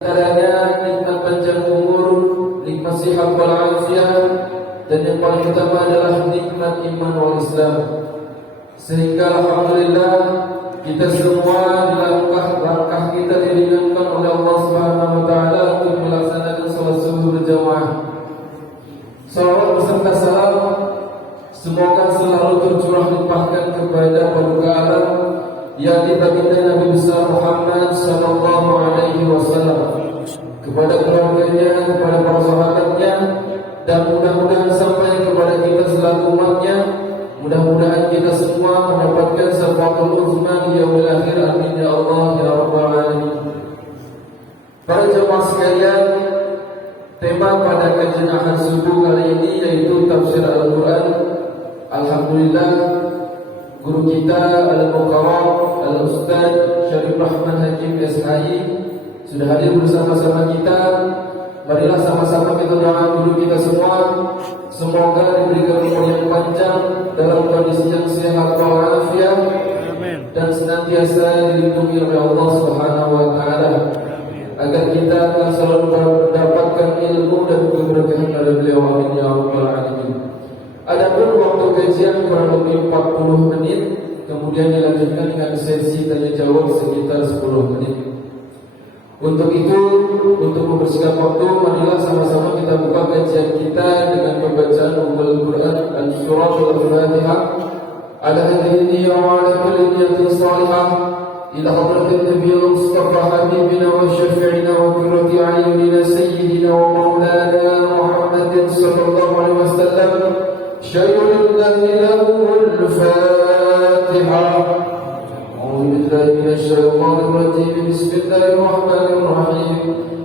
Antaranya nikmat panjang umur, nikmat sihat wal afiat, dan yang paling utama adalah nikmat iman wal Islam. Sehingga alhamdulillah kita semua di langkah kita diringankan oleh Allah Subhanahu wa taala untuk melaksanakan salat subuh berjamaah. Salawat beserta salam semoga selalu tercurah limpahkan kepada Paduka Alam, yakni baginda Nabi besar Muhammad sallallahu alaihi wasallam, kepada keluarganya, kepada para sahabatnya, dan mudah-mudahan sampai kepada kita selaku umatnya. Mudah-mudahan kita semua mendapatkan syafaatul uzma di yaumil akhir. Amin ya Allah ya rabbal alamin. Para jemaah sekalian, tema pada kajian Ahad subuh kali ini yaitu tafsir Al-Quran. Alhamdulillah, guru kita Al-Mukarram Al-Ustaz Syarif Rahman Hakim SHI sudah hadir bersama-sama kita. Marilah sama-sama kita doakan dulu kita semua, semoga diberikan umur yang panjang dalam kondisi yang sehat walafiat, dan senantiasa dilindungi oleh Allah Subhanahu wa taala, agar kita akan selalu mendapatkan ilmu dan keberkahan dari beliau. Amin ya rabbal alamin. Adapun waktu kajian kurang lebih 40 menit, kemudian dilanjutkan dengan sesi tanya jawab sekitar 10 menit. Untuk itu, untuk membersihkan waktu, marilah sama-sama kita buka kajian kita dengan pembacaan Ummul Quran Al-Surah Al-Fatihah ala hadhihi niyyah wa ala kulli niyatin salihah ila hadratin Nabiyil Mustafa habibina wa syafi'ina wa qurrati a'yunina sayyidina wa maulana Muhammadin sallallahu alaihi wasallam. Syai'ulillahi lahul Fatihah. أعوذ بالله من الشيطان الرجيم. بسم الله الرحمن الرحيم.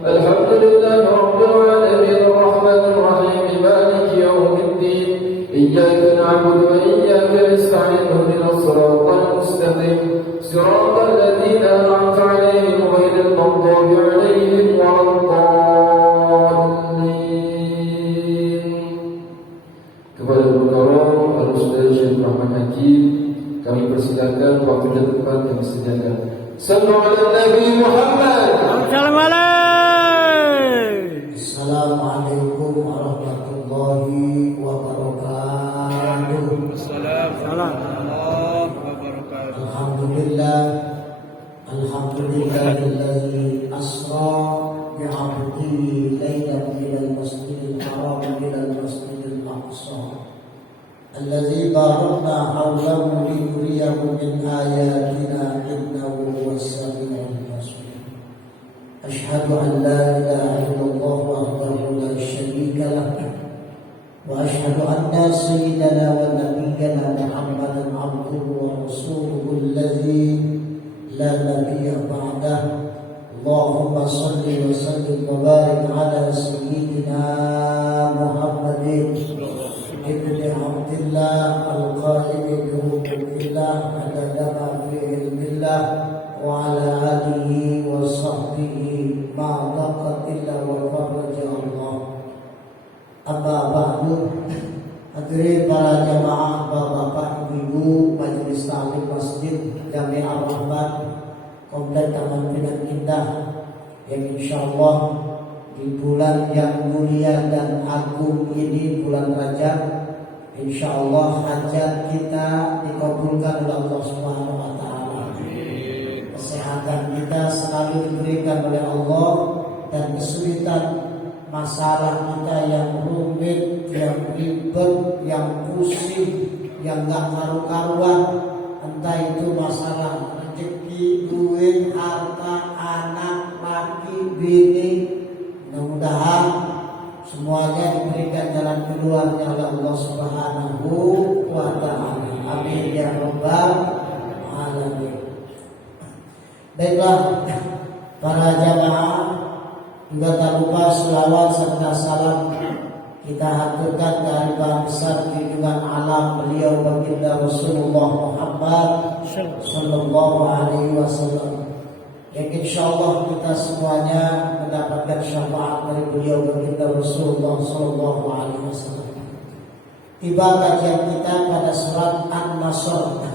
الحمد لله رب العالمين الرحمن الرحيم مالك يوم الدين. إياك نعبد وإياك نستعين اهدنا الصراط المستقيم صراط الذين أنعمت عليهم غير المغضوب عليهم ولا الضالين. Kepada Mukarram Al-Ustaz Syarif Rahman Hakim kami persilakan, waktu dan tempat kami sediakan. Sallu ala Nabi Muhammad. Assalamualaikum warahmatullahi wabarakatuh. Alhamdulillah, alhamdulillahilladzi asra bi'abdihi laylan minal masjidil haram ilal masjidil aqsa الذي باركنا حوله لنريه من آياتنا إنه هو السميع البصير. أشهد أن لا إله إلا الله وحده لا شريك له، وأشهد أن سيدنا ونبينا محمدا عبده ورسوله الذي لا نبي بعده. اللهم صل وسلم وبارك على سيدنا محمد ابن عبد الله القائل بحكم الله أدلنا في علم الله وعلى آله وصحبه ما ضاقت إلا وفرج الله. Amma ba'du. Hadirin para jamaah, bapak-bapak, ibu, majelis taklim masjid Jami' Ar-Rahman Komplek Taman Pinang Indah, yang insyaallah di bulan yang mulia dan agung ini, bulan Rajab, insyaallah hajat kita dikabulkan oleh Allah Subhanahu wa taala. Kesehatan kita selalu diberikan oleh Allah, dan kesulitan masalah kita yang rumit, yang ribet, yang pusing, yang gak karu-karuan, entah itu masalah rezeki, duit, harta, anak, laki, bini, mudah-mudahan semuanya diberikan jalan keluarnya oleh Allah Subhanahu wa ta'ala. Amin ya rabbal alamin. Baiklah para jamaah, juga tak lupa selawat serta salam kita haturkan kehadiran besar junjungan alam beliau baginda Rasulullah Muhammad sallallahu alaihi wasallam, yang insyaallah kita semuanya mendapatkan syafaat dari beliau baginda Rasulullah sallallahu alaihi wasallam. Tiba kajian kita pada surat An-Nasr.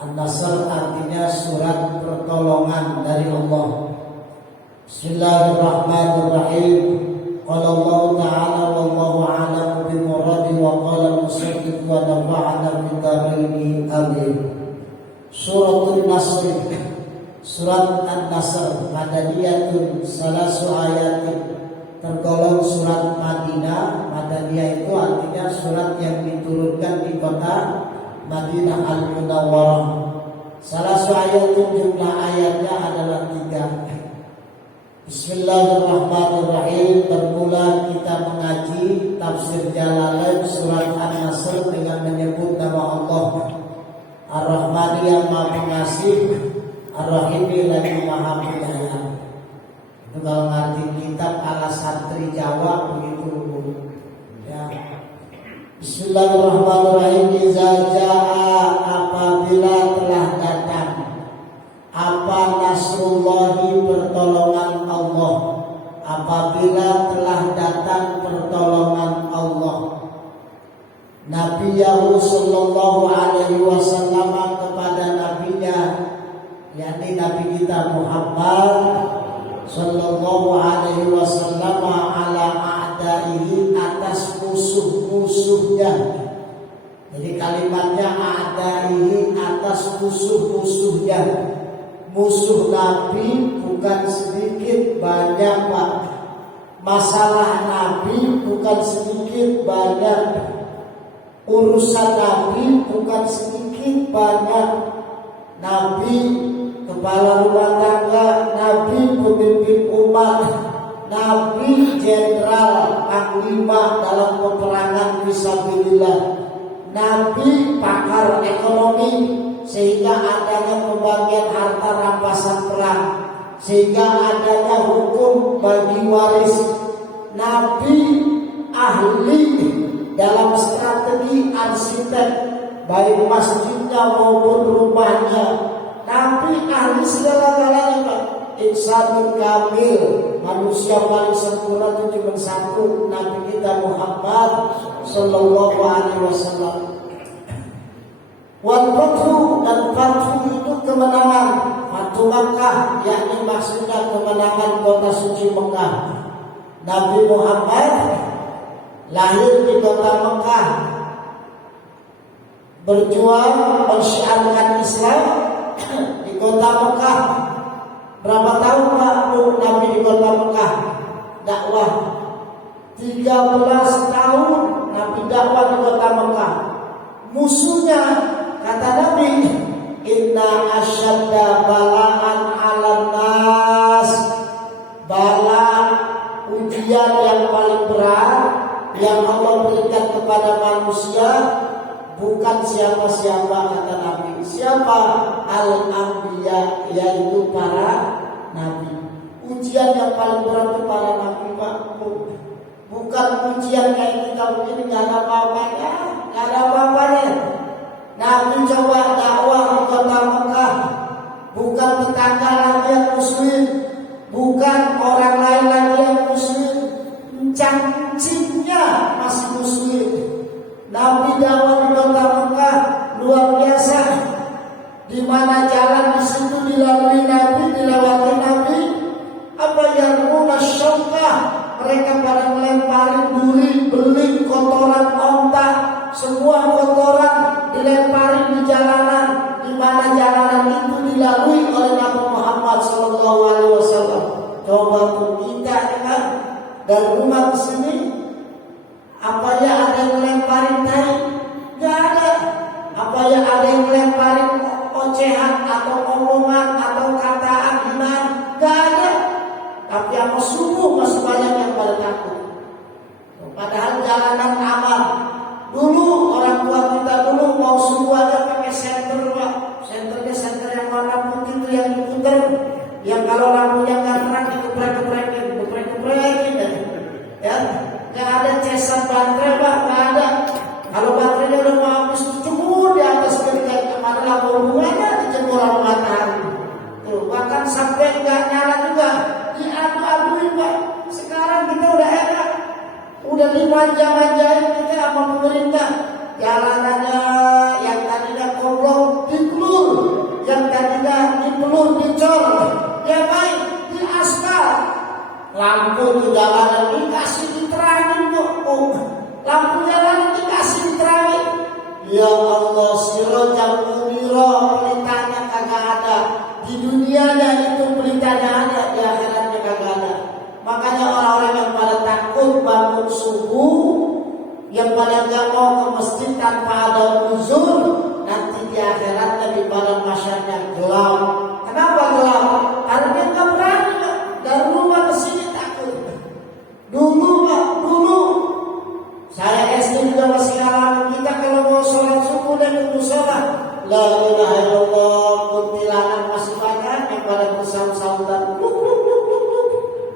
An-Nasr artinya surat pertolongan dari Allah. Bismillahirrahmanirrahim. Qala Allah Ta'ala wallahu a'lamu bi muradi wa qala musaddiq wa nafa'ana bi ta'wili amin. Suratul Nasr. Surat An-Nasr madaniyatun salasu ayatin, tergolong surat Madinah. Madaniyah itu artinya surat yang diturunkan di kota Madinah Al-Munawwarah. Salasu ayatin, jumlah ayatnya adalah 3. Bismillahirrahmanirrahim. Bermula kita mengaji tafsir Jalalain surat An-Nasr dengan menyebut nama Allah Ar-Rahmani yang Maha Pengasih, Ar-Rahimi lagi Maha Penyayang. Itu kalau ngerti kitab ala santri Jawa begitu ya. Bismillahirrahmanirrahim. Iza jaa, apabila telah datang, apa nasrullahi, pertolongan Allah. Apabila telah datang pertolongan Allah. Nabi Yahud sallallahu alaihi wasallam kepada nabinya, yakni Nabi kita Muhammad sallallahu alaihi wasallam, ala a'daihi, atas musuh-musuhnya. Jadi kalimatnya a'daihi, atas musuh-musuhnya. Musuh Nabi bukan sedikit banyak, Pak. Masalah Nabi bukan sedikit banyak. Urusan Nabi bukan sedikit banyak. Nabi kepala rumah tangga, Nabi pemimpin umat, Nabi jenderal panglima dalam peperangan fisabilillah, Nabi pakar ekonomi, sehingga adanya pembagian harta rampasan perang, sehingga adanya hukum bagi waris. Nabi ahli dalam strategi arsitek, baik masjidnya maupun rumahnya. Nabi ahli segala-galanya. Insanul kamil, manusia paling sempurna itu cuma satu, Nabi kita Muhammad sallallahu alaihi wasallam. Wal fathu, dan fathu itu kemenangan. Fathu Makkah, yakni maksudnya kemenangan kota suci Mekah. Nabi Muhammad lahir di kota Mekah, berjuang mensyiarkan Islam di kota Mekah. Berapa tahun Pak Nabi di kota Mekah dakwah? 13 tahun Nabi dakwah di kota Mekah. Musuhnya, kata Nabi, inna asyadda bala'an 'alan nas, bala ujian yang paling berat yang Allah berikan kepada manusia bukan siapa-siapa, kata Nabi. Siapa? Al-Anbiya, yaitu para nabi. Ujian yang paling berat itu para nabi, Pak. Bukan ujian kayak kita begini, nggak ada apa-apanya, nggak ada apa-apanya. Nabi coba dakwah di kota Mekah, bukan tetangga lagi yang muslim, bukan orang lain lagi yang muslim, cacingnya masih muslim. Nabi dakwah di kota Mekah luar biasa. Di mana jalan di situ dilalui Nabi, dilewati Nabi, apa yang muna syauqah, mereka pada melempari duri, beling, kotoran onta, semua kotoran dilempari di jalanan, di mana jalanan itu dilalui oleh Nabi Muhammad sallallahu alaihi wasallam. Coba pun kita kan dari rumah ke sini, apa ya ada yang melempari tai? Enggak ada. Apa ya ada yang melempari ocehan atau omongan atau kataan hinaan? Enggak ada. Tapi apa sungguh masih banyak yang pada takut. Padahal jalanan aman. Dulu orang tua kita dulu mau suruh aja pakai senter, Pak. Senternya senter yang warna putih itu yang diputer, yang kalau lampunya nggak terang geprek-geprekin, ya. Nggak ada cesan baterai, Pak, nggak ada. Kalau baterainya udah mau habis, jemur di atas ketika kemana lampu hubungannya dijemur sama matahari. Tuh, bahkan sampai nggak nyala juga, diadu-aduin, Pak. Sekarang kita udah enak, udah dimanja-manjain kita sama pemerintah. Jalanannya yang tadinya koblok dipelur, yang tadinya dipelur dicor, ya baik di aspal. Lampu di jalanan dikasih diterangin kok. Lampu jalan dikasih diterangin. Ya Allah, sirajan munira, pelitanya kagak ada. Di dunianya itu pelitanya ada, di akhiratnya kagak ada. Makanya orang-orang yang pada takut bangun subuh, yang pada gak mau ke masjid tanpa ada uzur, nanti di akhiratnya di padang mahsyarnya gelap. Kenapa gelap? Karena dia gak berani dari rumah ke sini takut. Dulu saya SD juga masih ngalamin, kita kalau mau sholat subuh dan tunggu sholat, la ilaha illallah, kuntilanak masih banyak yang pada bersam-sautan.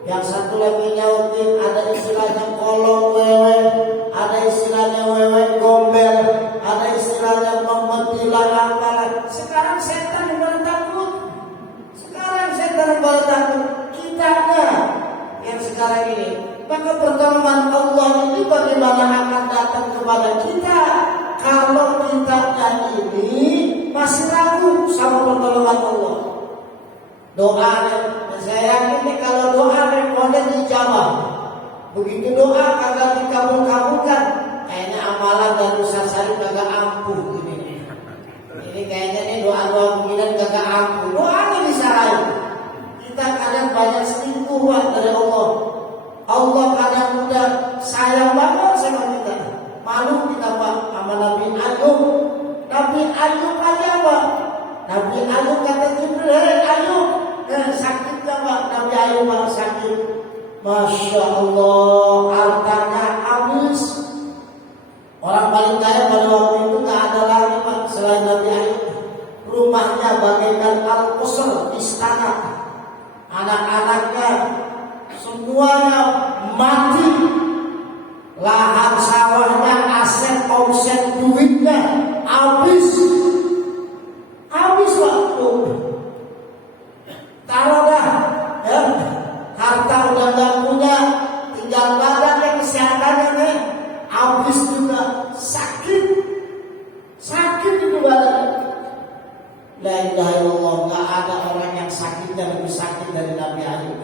Yang satu lagi nyautin, ada istilahnya kolong wewe, ada istilahnya wewe gombel, ada istilahnya memetilan apalah. Sekarang setan yang pada takut. Kita yang sekarang ini. Maka pertolongan Allah ini bagaimana akan datang kepada kita kalau kita ini masih ragu sama pertolongan Allah. Doa, saya yakin kalau doa rekodnya dijawab. Begitu doa kagak dikabul-kabulkan, kayaknya amalan dan usaha saya kagak ampuh ini. Ini kayaknya nih doa-doa begini kagak ampuh. Doanya disalahin. Kita kadang banyak selingkuh dari Allah. Allah kadang udah sayang banget sama kita. Malu kita Pak sama Nabi Ayub. Nabi Ayub aja Pak. Nabi Ayub kata Jibril, "Hei Ayub, sakit gak Pak?" Nabi Ayub Pak sakit. Masya Allah, hartanya habis. Orang paling kaya pada waktu itu gak ada lagi Pak selain Nabi Ayub. Rumahnya bagaikan al-qusr, istana. Anak-anaknya semuanya mati. Lahan sawahnya, aset omset duitnya habis waktu. Taruh dah, ya, harta udah gak punya, tinggal badannya, kesehatannya nih habis juga, sakit itu badannya. La ilaha illallah, gak ada orang yang sakitnya lebih sakit dari Nabi Ayub.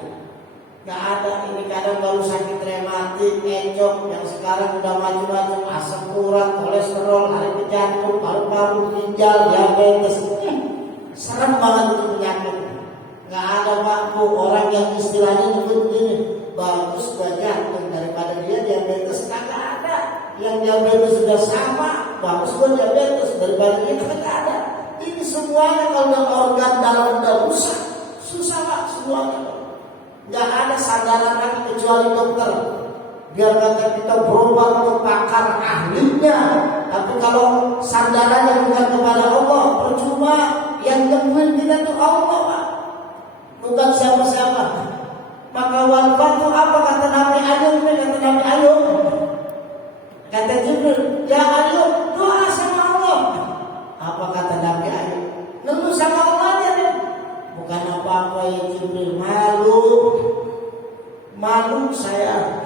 Gak ada. Ini kadang baru sakit rematik, encok, yang sekarang udah maju-maju, asam urat, kolesterol, ada jantung, paru-paru, ginjal, diabetes. Serem banget itu penyakit. Gak ada waktu orang yang istilahnya nyebut begini, bagus gak jantung daripada dia diabetes. Gak ada. Yang diabetes sudah sama, bagus gak diabetes daripada dia. Gak ada. Ini semuanya kalau organ dalam udah rusak, susah Pak semuanya. Gak ada sandaran lagi kecuali dokter. Biar kata kita berobat ke pakar ahlinya. Tapi kalau sandarannya bukan kepada Allah, percuma. Yang nyembuhin kita itu Allah Pak, bukan siapa-siapa. Maka wafatu apa kata Nabi Ayub? Kata Nabi Ayub, kata Jibril, ya Ayub, doa sama Allah. Apa kata Nabi Ayub? Nunggu sama Allah aja deh. Bukan apa-apa ya Jibril, malu saya.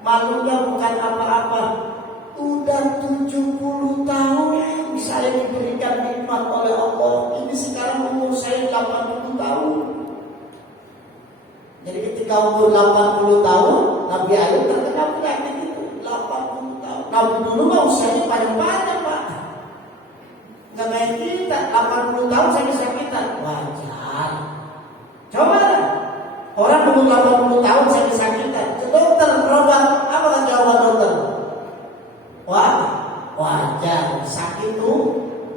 Malunya bukan apa-apa. Udah 70 tahun saya diberikan nikmat oleh Allah. Ini sekarang umur saya 80 tahun. Jadi ketika umur 80 tahun, Nabi Ayub terkena penyakit itu 80 tahun. Nabi dulu mah usianya panjang-panjang Pak. Nggak kayak kita 80 tahun saya kesakitan. Wajar. Coba lah. Orang umur 80 tahun saya kesakitan. Ke dokter berobat, apa kan jawaban dokter? Wah, wajar. Sakit itu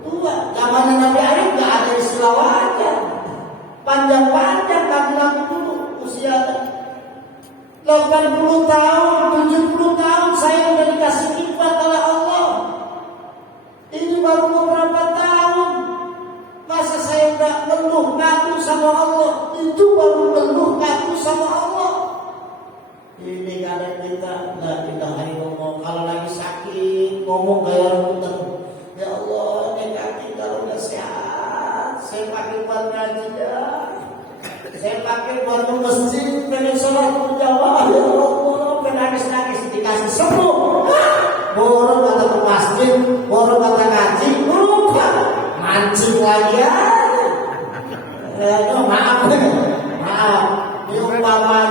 tua. Zaman Nabi Ayub nggak ada istilah wajar. Panjang-panjang Nabi dulu usia 80 tahun, 70 tahun saya udah dikasih nikmat oleh Allah. Ini baru beberapa tahun. Masa saya udah ngeluh ngaku sama Allah? Itu baru ngeluh ngaku sama Allah. Ini kadang kita la ilaha illallah, kalau lagi sakit ngomong kayak rutin. Ya Allah, ini kaki kalau udah sehat, saya pakai buat ngaji ya. Saya pakai buat ke masjid, pengen sholat berjamaah. Ya Allah, penangis-nangis dikasih sembuh. Borong kata ke masjid, borong kata ngaji, berubah mancing lagi ya. Maaf. Ini umpama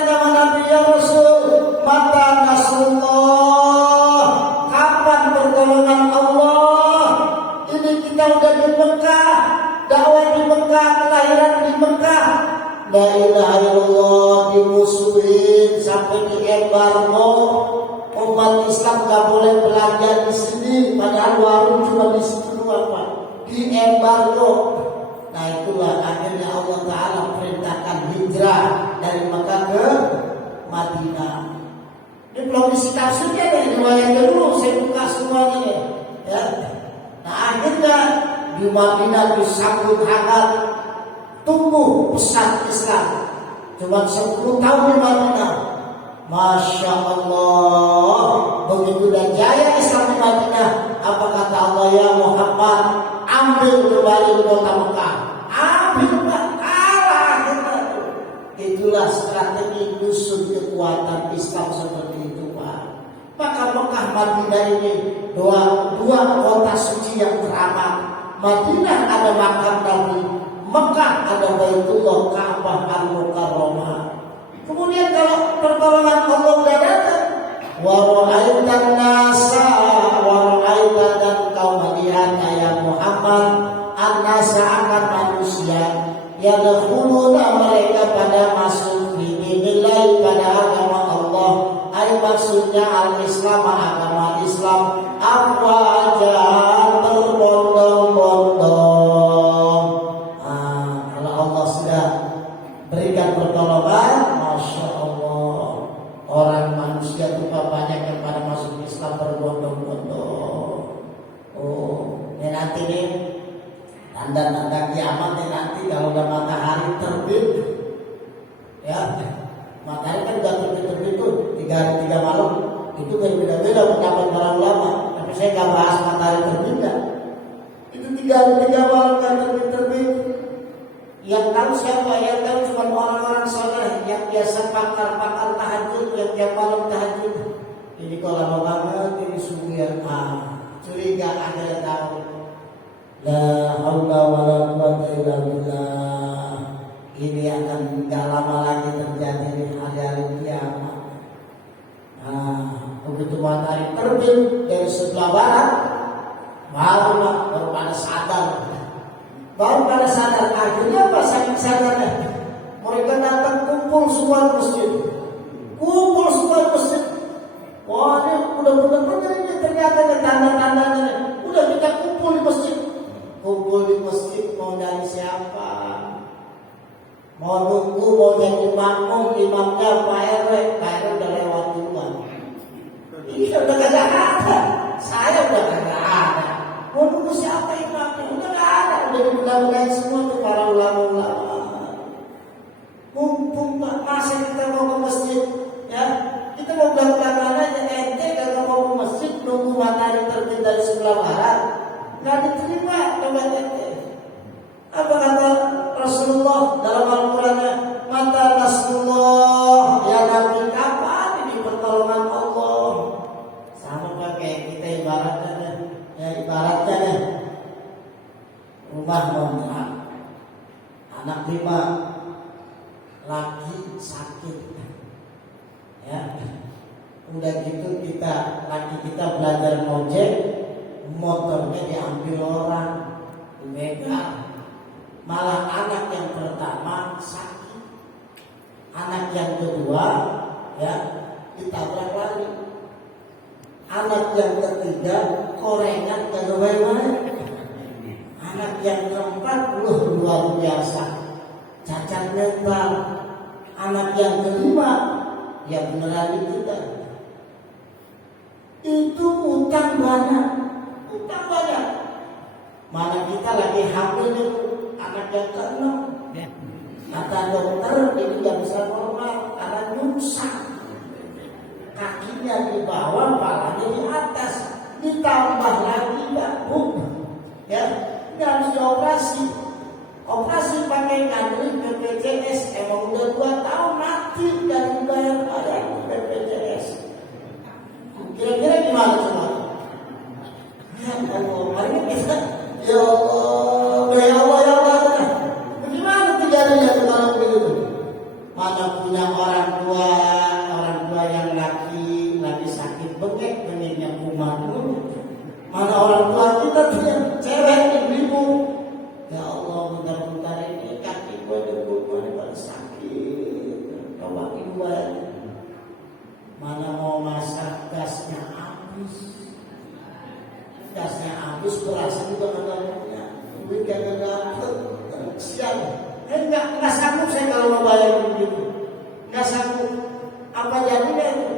bertanya sama Nabi, ya Rasul, mata nasrullah, kapan pertolongan Allah? Ini kita udah di Mekah, dakwah di Mekah, kelahiran di Mekah, la ilaha illallah, dimusuhin sampai diembargo. Umat Islam gak boleh belanja di sini, padahal warung cuma di situ doang, Pak. Diembargo. Nah itulah akhirnya Allah Ta'ala perintahkan hijrah dari Mekah ke Madinah. Ini belum isi tafsirnya dari riwayatnya dulu, saya buka semuanya ya. Nah akhirnya di Madinah disambut hangat, tumbuh pesat Islam. Cuma 10 tahun di Madinah, Masya Allah, begitu dan jaya Islam di Madinah. Apa kata Allah, ya Muhammad, ambil kembali kota Mekah, ambil kalah. Itulah strategi musuh kekuatan Islam seperti itu, Pak. Maka Mekah Madinah ini dua kota suci yang teramat. Madinah ada makam Nabi, Mekah ada Baitullah, Ka'bah Al-Mukarramah. Kemudian kalau pertolongan Allah sudah datang, wa ra'aitan nasa, wa ra'aitan, dan kau melihat ya Muhammad, an-nasa akan manusia, yadkhuluna, mereka pada masuk dinilai pada agama Allah, maksudnya al-Islam, agama Islam, afwajan, berbondong-bondong. Kalau Allah sudah berikan pertolongan, Masya Allah, orang manusia itu banyak yang pada masuk Islam berbondong-bondong. Ini nanti nih tanda-tanda kiamat nih nanti kalau udah matahari terbit, ya matahari kan udah terbit tuh 3 hari 3 malam, itu kan beda-beda pendapat para ulama. Tapi saya nggak bahas matahari terbit ya. Itu 3 hari 3 malam kan terbit. Yang tahu siapa? Yang tahu cuma orang-orang soleh yang biasa pakar tahajud, yang tiap malam tahajud. Ini kalau lama banget, ini subuh yang curiga akhirnya tahu. La haula wala quwwata illa billah. Ini akan gak lama lagi terjadi di hari kiamat. Begitu matahari terbit dari sebelah barat, baru pada sadar. Akhirnya apa saking sadarnya? Mereka datang kumpul semua masjid. Wah, ini udah benar-benar ini ternyata ada tanda-tandanya. Udah kita kumpul di masjid. Mau dari siapa? Mau nunggu, mau jadi makmum, imamnya Pak RW udah lewat duluan. Iya udah kagak ada. Saya udah kagak ada. Mau nunggu siapa imamnya? Udah gak ada. Udah dibilang semua tuh para ulama-ulama. Mumpung masa kita mau ke masjid, ya kita mau belakang aja, ente kalau mau ke masjid nunggu matahari terbit dari sebelah barat, nggak diterima coba ente. Apa kata Rasulullah dalam Al-Qurannya? Mata Rasulullah, ya Nabi, kapan ini pertolongan Allah? Sama pakai kita ibaratnya rumah kontrak, anak 5, lagi sakit, ya udah gitu laki kita belajar ngojek, motornya diambil orang, dimegang. Malah anak yang pertama sakit, anak yang kedua ya ditabrak lagi, anak yang ketiga korengan kagak, anak yang keempat luar biasa cacat mental, anak yang kelima ya beneran itu utang banyak. Mana kita lagi hamil nih, anak yang ke-6, kata dokter ini nggak bisa normal karena nyungsang, kakinya di bawah, palanya di atas, ditambah lagi Bu, ya ini harus dioperasi. Operasi pakai kanuli BPJS, emang udah 2 tahun mati dan bayar BPJS. Kira-kira gimana coba? Ya Allah, hari ini bisa. Ya Allah. Bagaimana terjadinya kalau begitu? Mana punya orang tua habis. Gasnya habis, berasa juga kagak punya, duit kagak dapet, sial. Nggak sanggup saya kalau mau bayar begitu, nggak sanggup. Apa jadinya itu?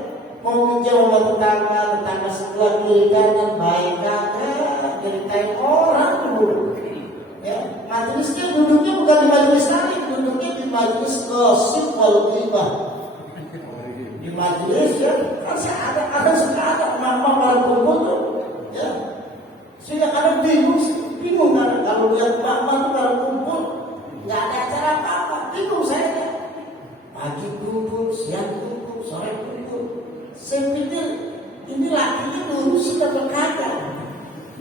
Mau pinjam sama tetangga sebelah kiri kanan baik kagak, ceritain orang dulu. Ya, majelisnya duduknya bukan di majelis lagi, duduknya di majelis gosip wal ghibah. Di majelis ya, kan ada nama orang kumpul tuh, ya. Sehingga kadang bingung kan kalau lihat nama tuh orang kumpul, nggak ada acara apa-apa, bingung saya. Pagi kumpul, siang kumpul, sore kumpul. Saya pikir ini lakinya ngurusin atau kagak?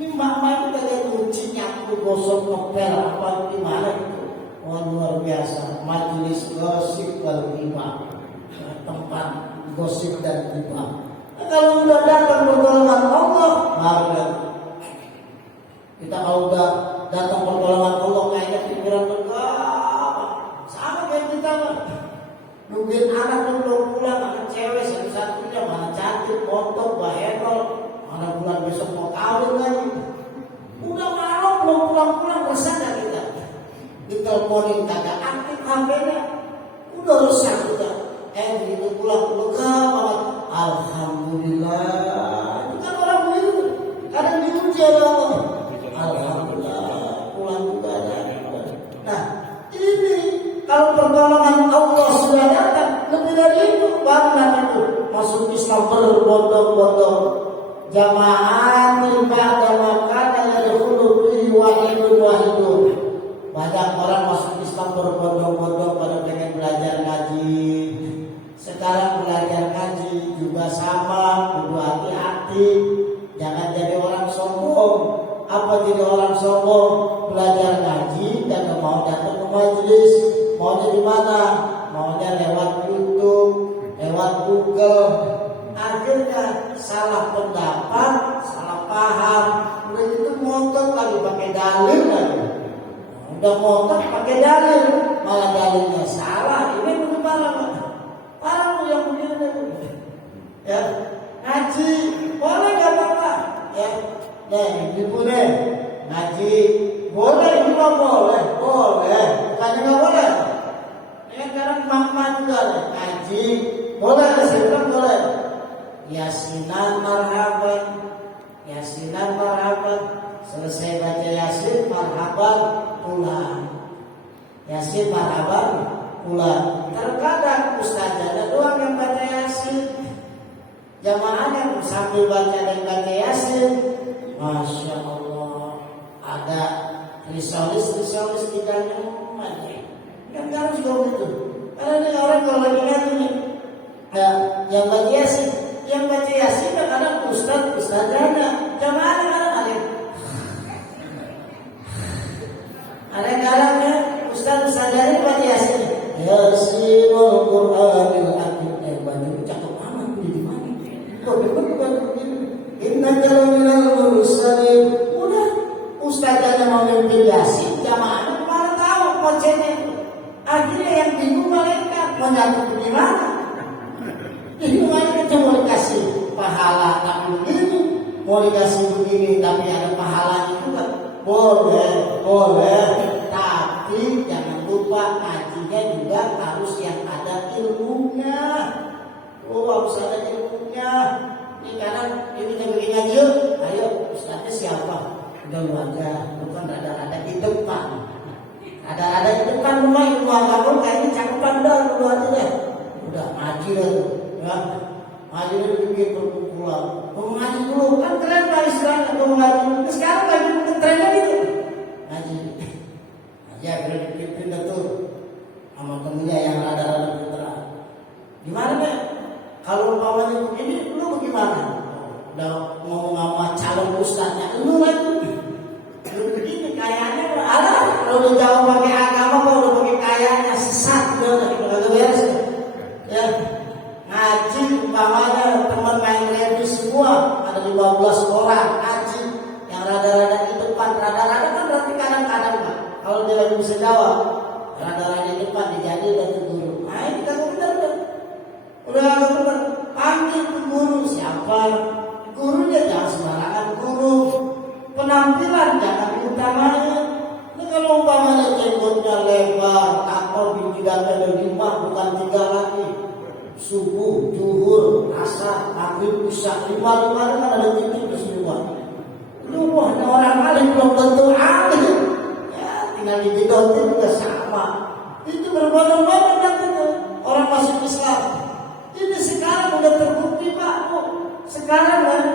Ini mak-mak itu kagak nyuci, nyapu, gosok, ngepel, apa gimana itu? Oh luar biasa, majelis gosip wal ghibah, tempat gosip dan ghibah. Nah, kalau udah datang pertolongan Allah, baru kita kalau udah datang pertolongan Allah kayaknya pikiran berapa? Sama kayak kita mah. Nungguin anak tuh belum pulang, anak cewek satu-satunya mana cantik, foto, bahenol, mana bulan besok mau kawin lagi. Udah malam belum pulang-pulang, resah dah kita. Diteleponin kagak aktif HP-nya, udah resah kita. Begitu pulang lega banget, alhamdulillah. Itu kan orang begitu, kadang diuji oleh Allah. Alhamdulillah, pulang juga ada. Nah, ini kalau pertolongan Allah sudah datang, lebih dari itu baru nanti itu masuk Islam berbondong-bondong. Jamaah ibadah makana yadkhulu bihi wahidun. Banyak orang masuk Islam berbondong-bondong pada pengen belajar ngaji. Sekarang belajar ngaji juga sama, kudu hati-hati. Jangan jadi orang sombong. Apa jadi orang sombong? Belajar ngaji dan mau datang ke majelis. Maunya di mana? Maunya lewat YouTube, lewat Google. Akhirnya salah pendapat, salah paham. Udah itu ngotot lagi pakai dalil lagi. Udah ngotot pakai dalil, malah dalilnya salah. Ini bagaimana? Parah yang begini. Ya, ngaji boleh nggak apa-apa? Ya, ibu nih ngaji boleh juga boleh, bukannya nggak boleh. Ya sekarang mama juga ngaji boleh, saya bilang boleh. Yasinan marhaban, selesai baca yasin marhaban pulang. Yasin marhaban pulang. Terkadang ustazanya doang yang baca yasin, jamaahnya sambil baca dan baca yasin. Masya Allah, ada risalis di dalam aja. Kan harus juga begitu. Karena ini orang kalau lagi ngaji nih, yang baca yasin kadang ustazana, jamaahnya kadang ada kadangnya ustazana baca yasin. Yasinul Qur'anil Hakim. Baju cakep amat di mana? Kok betul begini? Inna jalanal mursalin. Udah ustazanya mau memimpin yasin, jamaahnya mana tahu konsennya. Akhirnya yang bingung malaikat mau nyatu gimana? Ini malaikat mau dikasih pahala tapi begini, mau dikasih begini tapi ada pahalanya juga. Boleh, tapi jangan lupa ngajinya juga harus yang ada ilmunya. Harus ada ilmunya. Ini kadang ini kita bikin ngaji yuk. Ayo, ustaznya siapa? Udah lu aja, bukan rada-rada di depan. Ada di depan rumah ilmu agama kayaknya cakupan dah lu aja deh. Udah ngaji dah, ya. Ngaji dulu bikin perkumpulan. Mau ngaji dulu kan keren Pak Islam, mau ngaji. Sekarang lagi trennya gitu. Ngaji. Ya, udah dipimpin tuh sama temennya yang rada-rada putra. Gimana Pak? Kalau umpamanya begini, lu bagaimana? Udah ngomong sama calon ustaznya, lu lagi. Lu begini kayaknya ada. Kalau udah jauh pakai agama, kalau udah pakai kayaknya sesat, udah beres. Ya, ngaji umpamanya teman main revi semua, ada 15 orang ngaji. Yang rada-rada di depan, rada-rada kan berarti kadang-kadang Pak. Kalau dia lagi bisa jawab, rada-rada di depan dijadi dan guru. Nah ini kan benar. Udah panggil ke guru siapa? Gurunya susah. Lima kan ada titik terus lima. Lu ada orang alim belum tentu alim. Ya tinggal digidotin juga sama. Itu berbondong-bondong kan itu orang masuk Islam. Ini sekarang udah terbukti Pak. Sekarang kan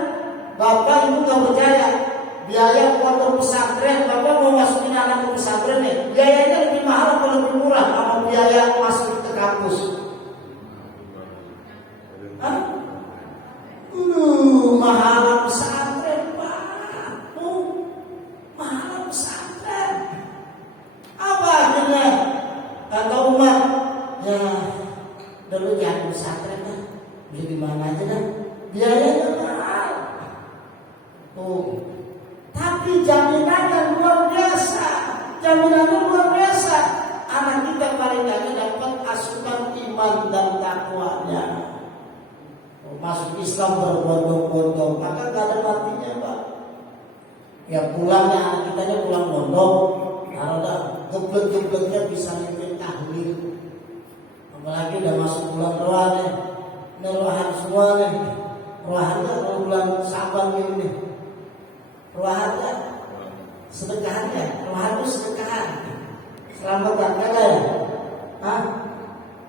Bapak Ibu nggak percaya biaya pondok pesantren, Bapak mau masukin anak ke pesantren nih, biayanya lebih mahal atau lebih murah sama biaya masuk ke kampus? Hah? Mahal pesantren Pak. Mahal pesantren. Apa akhirnya? Kata umat, ya dulu jangan pesantren kan, beli di mana aja kan, biayanya mahal. Tapi jaminannya luar biasa. Jaminannya luar biasa. Anak kita paling lagi dapat asupan iman dan takwanya. Masuk Islam berbondong-bondong, maka gak ada matinya Pak. Ya pulangnya anak kitanya pulang pondok, kalau dah geblek-gebleknya bisa ngirim tahlil. Apalagi udah masuk bulan Ramadan nih, ini rohan semua nih. Rohannya kalau bulan Saban ini, rohannya sedekahannya, rohan itu sedekahan. Selamat datang ya,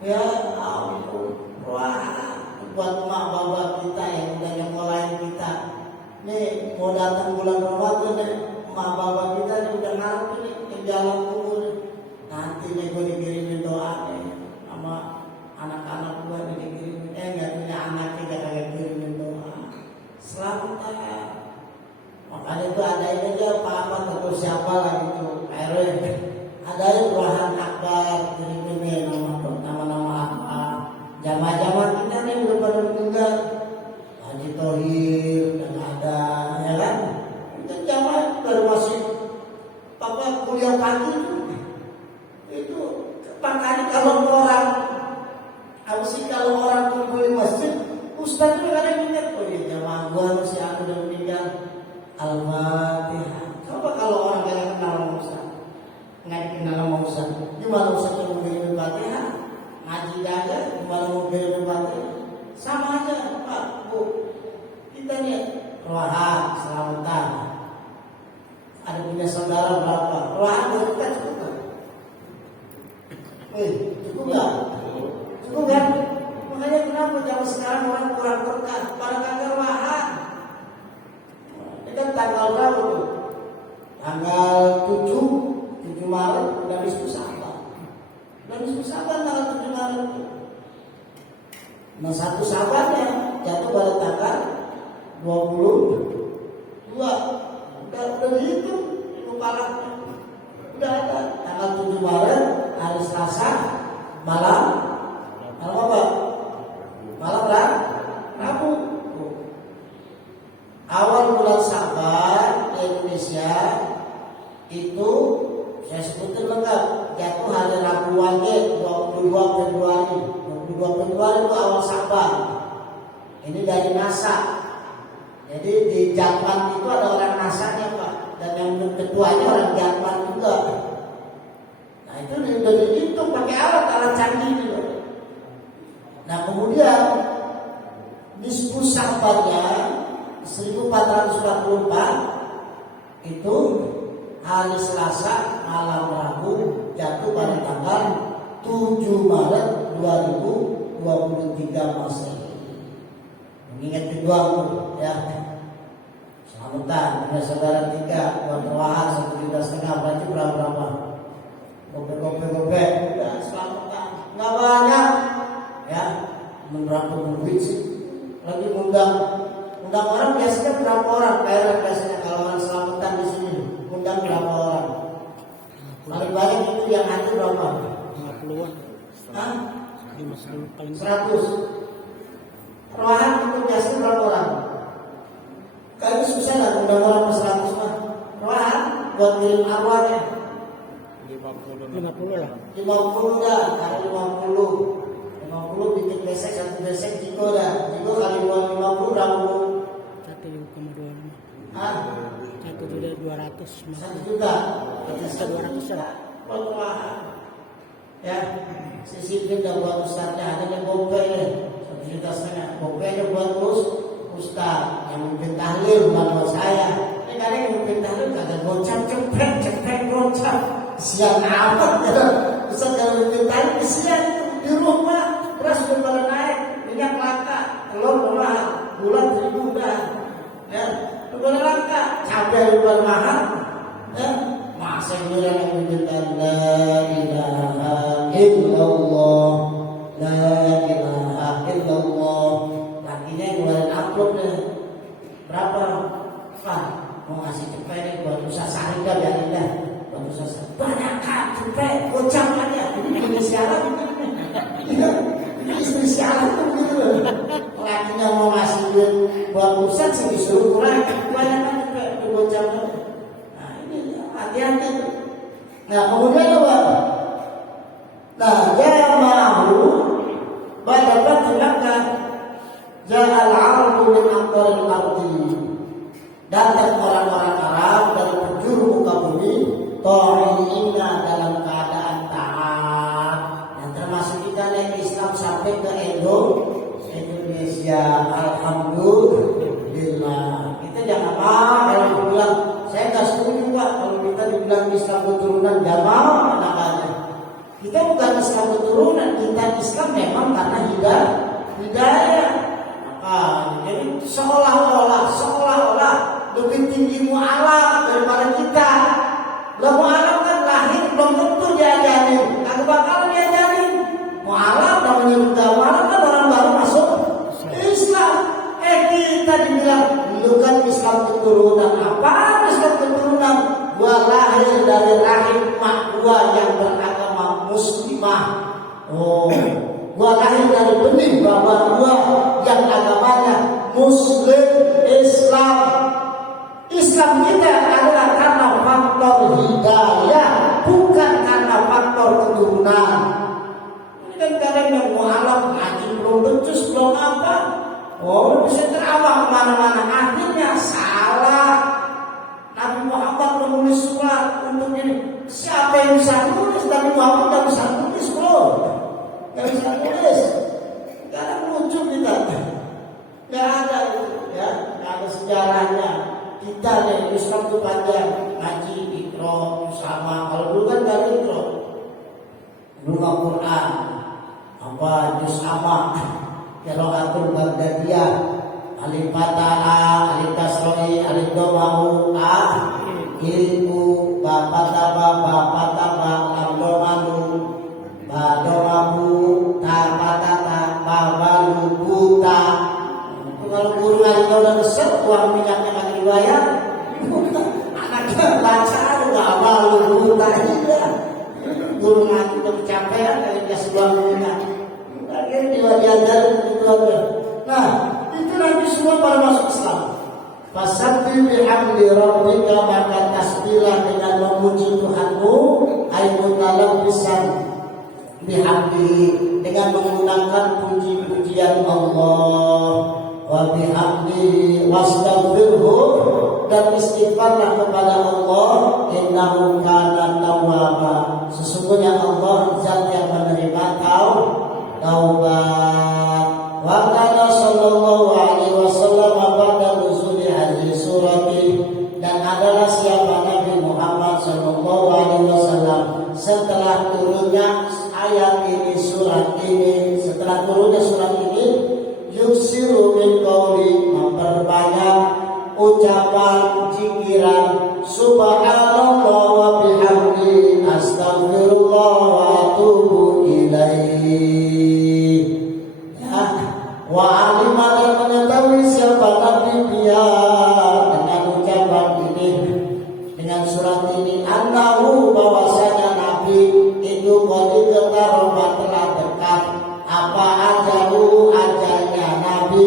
ya ampun, rohan buat mak bapak kita yang udah nyekolahin kita. Nih mau datang bulan Ramadan nih, mak bapak kita nih udah ngarep nih di dalam kubur. Nanti nih gue dikirimin doa nih sama anak-anak gue nih dikirimin. Nggak punya anaknya gak kayak kirimin doa. Selamat ya. Makanya itu adain aja apa-apa atau siapa lah gitu. RW adain Tuhan Akbar kirimin nama-nama apa. Jamaah-jamaah kita nih udah pada meninggal. Haji Tohir dan ada ya kan. Itu jamaah baru masih kuliah pagi itu makanya kalau orang kumpul di masjid, Ustaz itu kadang ingat, oh ya jamaah gua masih aku udah meninggal. Al-Fatihah. Coba kalau orang gak kenal sama Ustaz, nggak dikenal sama Ustaz, gimana Ustaz yang memberi Al-Fatihah? Ngaji aja, gimana memberi Al-Fatihah? Sama aja Pak, Bu. Kita nih rohan, selamatan. Ada punya saudara berapa? Rohan kita cukup kan? Cukup nggak? Cukup kan? Makanya kenapa zaman sekarang orang kurang berkah? Pada kagak rohan. Ini kan tanggal berapa tuh? Tanggal 7 Maret udah nisfu Sa'ban. Udah nisfu Sa'ban tanggal 7 Maret itu. Nah 1 Sa'bannya jatuh pada tanggal 22. Udah dihitung itu parahnya. Udah ada tanggal 7 Maret hari Selasa malam apa? Malam Rabu. Awal bulan Saban di Indonesia itu saya sebutin lengkap jatuh hari Rabu Wage 22 Februari. 22 Februari itu awal Saban. Ini dari NASA. Jadi di Jerman itu ada orang NASA-nya Pak, dan yang ketuanya orang Jerman juga. Nah itu udah dihitung pakai alat canggih gitu. Nah kemudian nisfu Sa'bannya 1444 itu hari Selasa malam Rabu jatuh pada tanggal 7 Maret 2023 Masehi. Mengingat kedua ya. Selamatan punya saudara 3 buat rohan 1,5 juta berarti berapa? Gope ya selamatan. Nggak banyak ya. Berapa duit sih? Lagi undang orang biasanya berapa orang? Biasanya kalau orang selamatan di sini undang berapa orang? Paling banyak itu yang hadir berapa? 50-an. Hah? 100. Rohan itu biasanya berapa orang? Kayaknya susah lah undang orang ke 100 mah. Rohan buat kirim arwahnya 50 lah. 50 dah, kali 50 bikin besek, satu besek Jiko dah. Jiko kali 50 berapa? 1,25. Hah? 1.200. 1 juta. 1.200 lah. Rohan. Ya, sisipin dah buat ustaznya, hanya gope ya. 1,5 juta. Gope aja buat Ustaz yang mungkin tahlil bukan buat saya. Ini kadang yang mungkin tahlil kagak gocap ceprek gocap. Siang amat ya. Ustaz kalau mungkin tahlil kesian di rumah beras sudah pada naik, minyak langka, telur mahal, bulan 1.000 udah. Ya, udah langka, cabai udah mahal. Ya, masa yang menunjukkan la ilaha illallah, la ilaha illallah. Lakinya yang ngeluarin upload deh. Berapa? Pak, mau ngasih cepet nih buat usaha sari dah biarin dah. Buat usaha sari. Banyak kan cepet, gocap aja. Ini siaran ini. Ini istri siaran tuh gitu. Lakinya mau ngasih duit buat usaha sih disuruh kurang. Banyak kan cepet, gocap aja. Nah ini hati-hati. Nah kemudian apa? Nah dia mahu pada tindakan Ja'al Arabu min aqtaril ardi. Datang orang-orang Arab dari penjuru muka bumi, ta'ina dalam keadaan taat. Dan termasuk kita naik Islam sampai ke Indonesia. Alhamdulillah. Kita jangan kalau bilang saya nggak setuju Pak kalau kita dibilang Islam keturunan, nggak mau anak-anak. Kita bukan Islam keturunan, kita Islam memang karena hidayah. Jadi seolah-olah lebih tinggi mu'alaf daripada kita. Lah mu'alaf kan lahir belum tentu diajarin, kagak bakal diajarin. Mu'alaf namanya juga mu'alaf kan orang baru masuk Islam. Kita dibilang lu kan Islam keturunan. Apa Islam keturunan? Gua lahir dari rahim mak gua yang beragama muslimah. Oh, gua lahir dari benih bapak gua yang agamanya Muslim Islam. Islam kita adalah karena faktor hidayah, bukan karena faktor keturunan. Ini kan kadang yang mu'alaf ngaji belum becus belum apa. Oh bisa terawak kemana-mana. Akhirnya salah. Nabi Muhammad menulis surat untuk ini. Siapa yang bisa nulis? Nabi Muhammad tidak bisa nulis bro. Gak bisa nulis. Karena lucu kita. Gak ada itu ya. Gak ada sejarahnya. Kita nih Islam itu panjang. Ngaji, ikro, sama. Kalau dulu kan gak ikro. Dulu Al-Quran. Apa juz amma. Qiraatul Baghdadiyah. Alif Fatah, Alif Kasroi, Alif Domahu, ilmu Bapataba, Lam Domahu, Badomahu, Tapatata, Babalu, Buta. Kalau guru ngaji udah besar, uang minyaknya nggak dibayar. Anaknya baca udah Babalu, Buta iya. Guru ngaji udah kecapean, dari dia sebuah minyak. Akhirnya diwajarin begitu aja. Nah, itu nanti semua pada masuk Islam. Fasabbih bihamdi rabbika, maka tasbihlah dengan memuji Tuhanmu, ay mutalabbisan bihamdi, dengan menggunakan puji-pujian Allah. Wa bihamdi wastaghfirhu, dan istighfarlah kepada Allah. Innahu kana tawwaba, sesungguhnya Allah zat yang menerima taubat. Wa kana sallallahu alaihi wasallam ba'da nuzuli hadhihi surati, dan adalah siapa Nabi Muhammad sallallahu alaihi wasallam setelah turunnya ayat ini, surat ini, setelah turunnya surat ini, yuksiru min qauli, memperbanyak ucapan zikiran subhanallah wa bihamdi astaghfirullah wa atubu ilaihi. Wa alimah, dan mengetahui siapa Nabi dia dengan ucapan ini, dengan surat ini, annahu, bahwasanya Nabi itu qad telah dekat apa ajalu, ajalnya Nabi.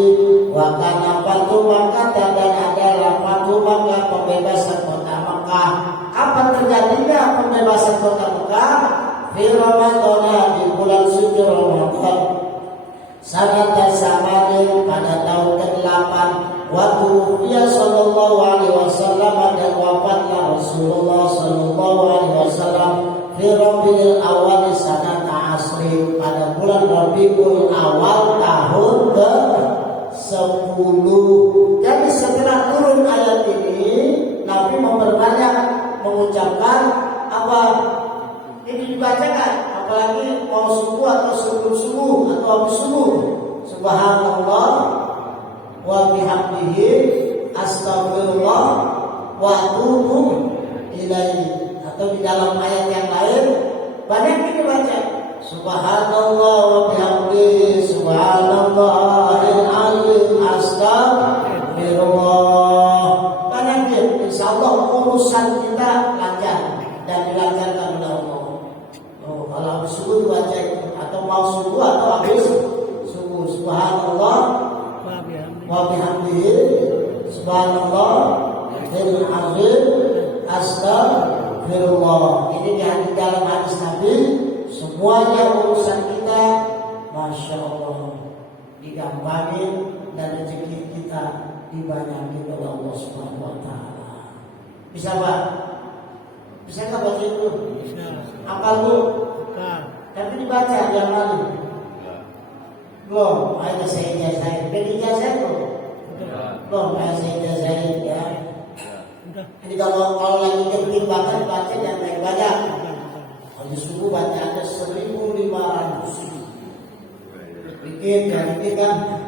Wa kana fatu Makkah, dan adalah fatu Makkah, pembebasan kota Makkah. Apa terjadinya pembebasan kota Makkah? Fi Ramadan, di bulan suci Ramadan. Sanata Samanin, pada tahun ke-8. Waktu dia sallallahu alaihi wasallam, dan wafatlah Rasulullah sallallahu alaihi wasallam fi Rabiul Awal sanata asri, pada bulan Rabiul Awal tahun ke-10. Jadi setelah turun ayat ini, Nabi memperbanyak mengucapkan apa? Ini dibacakan, apalagi mau subuh atau sebelum subuh atau habis subuh. Subhanallah wa bihamdihi astagfirullah wa atubu ilaihi. Atau di dalam ayat yang lain banyak ini baca Subhanallah wa bihamdihi subhanallahil azim astagfirullah. Banyak dia, insyaallah urusan kita lancar dan dilancarkan oleh Allah. Kalau habis subuh dibaca atau mau subuh atau habis subuh subhanallah wa bihamdihi subhanallah al azim astagfirullah. Ini di dalam hadis Nabi, semuanya urusan kita masya Allah digampangin dan rezeki kita dibanyakin oleh Allah Subhanahu Wa Taala. Bisa Pak? Bisa nggak baca itu? Bisa. Apa lu? Tapi dibaca yang lalu. Belum, ada saya ijazah. Beri ijazah tuh. Belum, ada saya ijazah ya. Jadi kalau lagi ketik bahkan baca jangan banyak. Habis subuh baca ada 1.500. Dikit ya, dikit kan?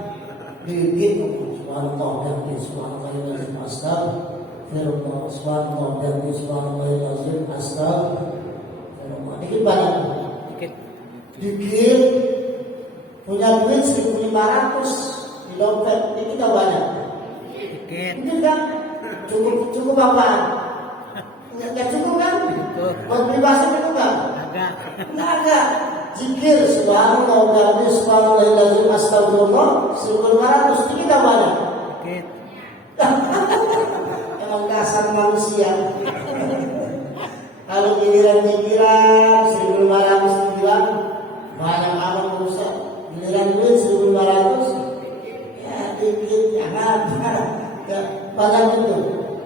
Dikit. Subhanallah dan subhanallahil astagfirullah. Subhanallah dan subhanallahil astagfirullah. Dikit banyak. Dikit. Punya duit 1.500 di dompet. Dikit tak banyak. Dikit. Dikit kan? Cukup apa? Enggak cukup kan? Buat beli bakso cukup kan? Enggak. Zikir subhanallah wa subhanallahil astagfirullah 1.500 dikit tak banyak. Dikit. Emang dasar manusia. Kalau giliran-giliran 1.500 bilang banyak amat urusan. Giliran duit 1.500 ya dikit jangan. Ya, banyak itu.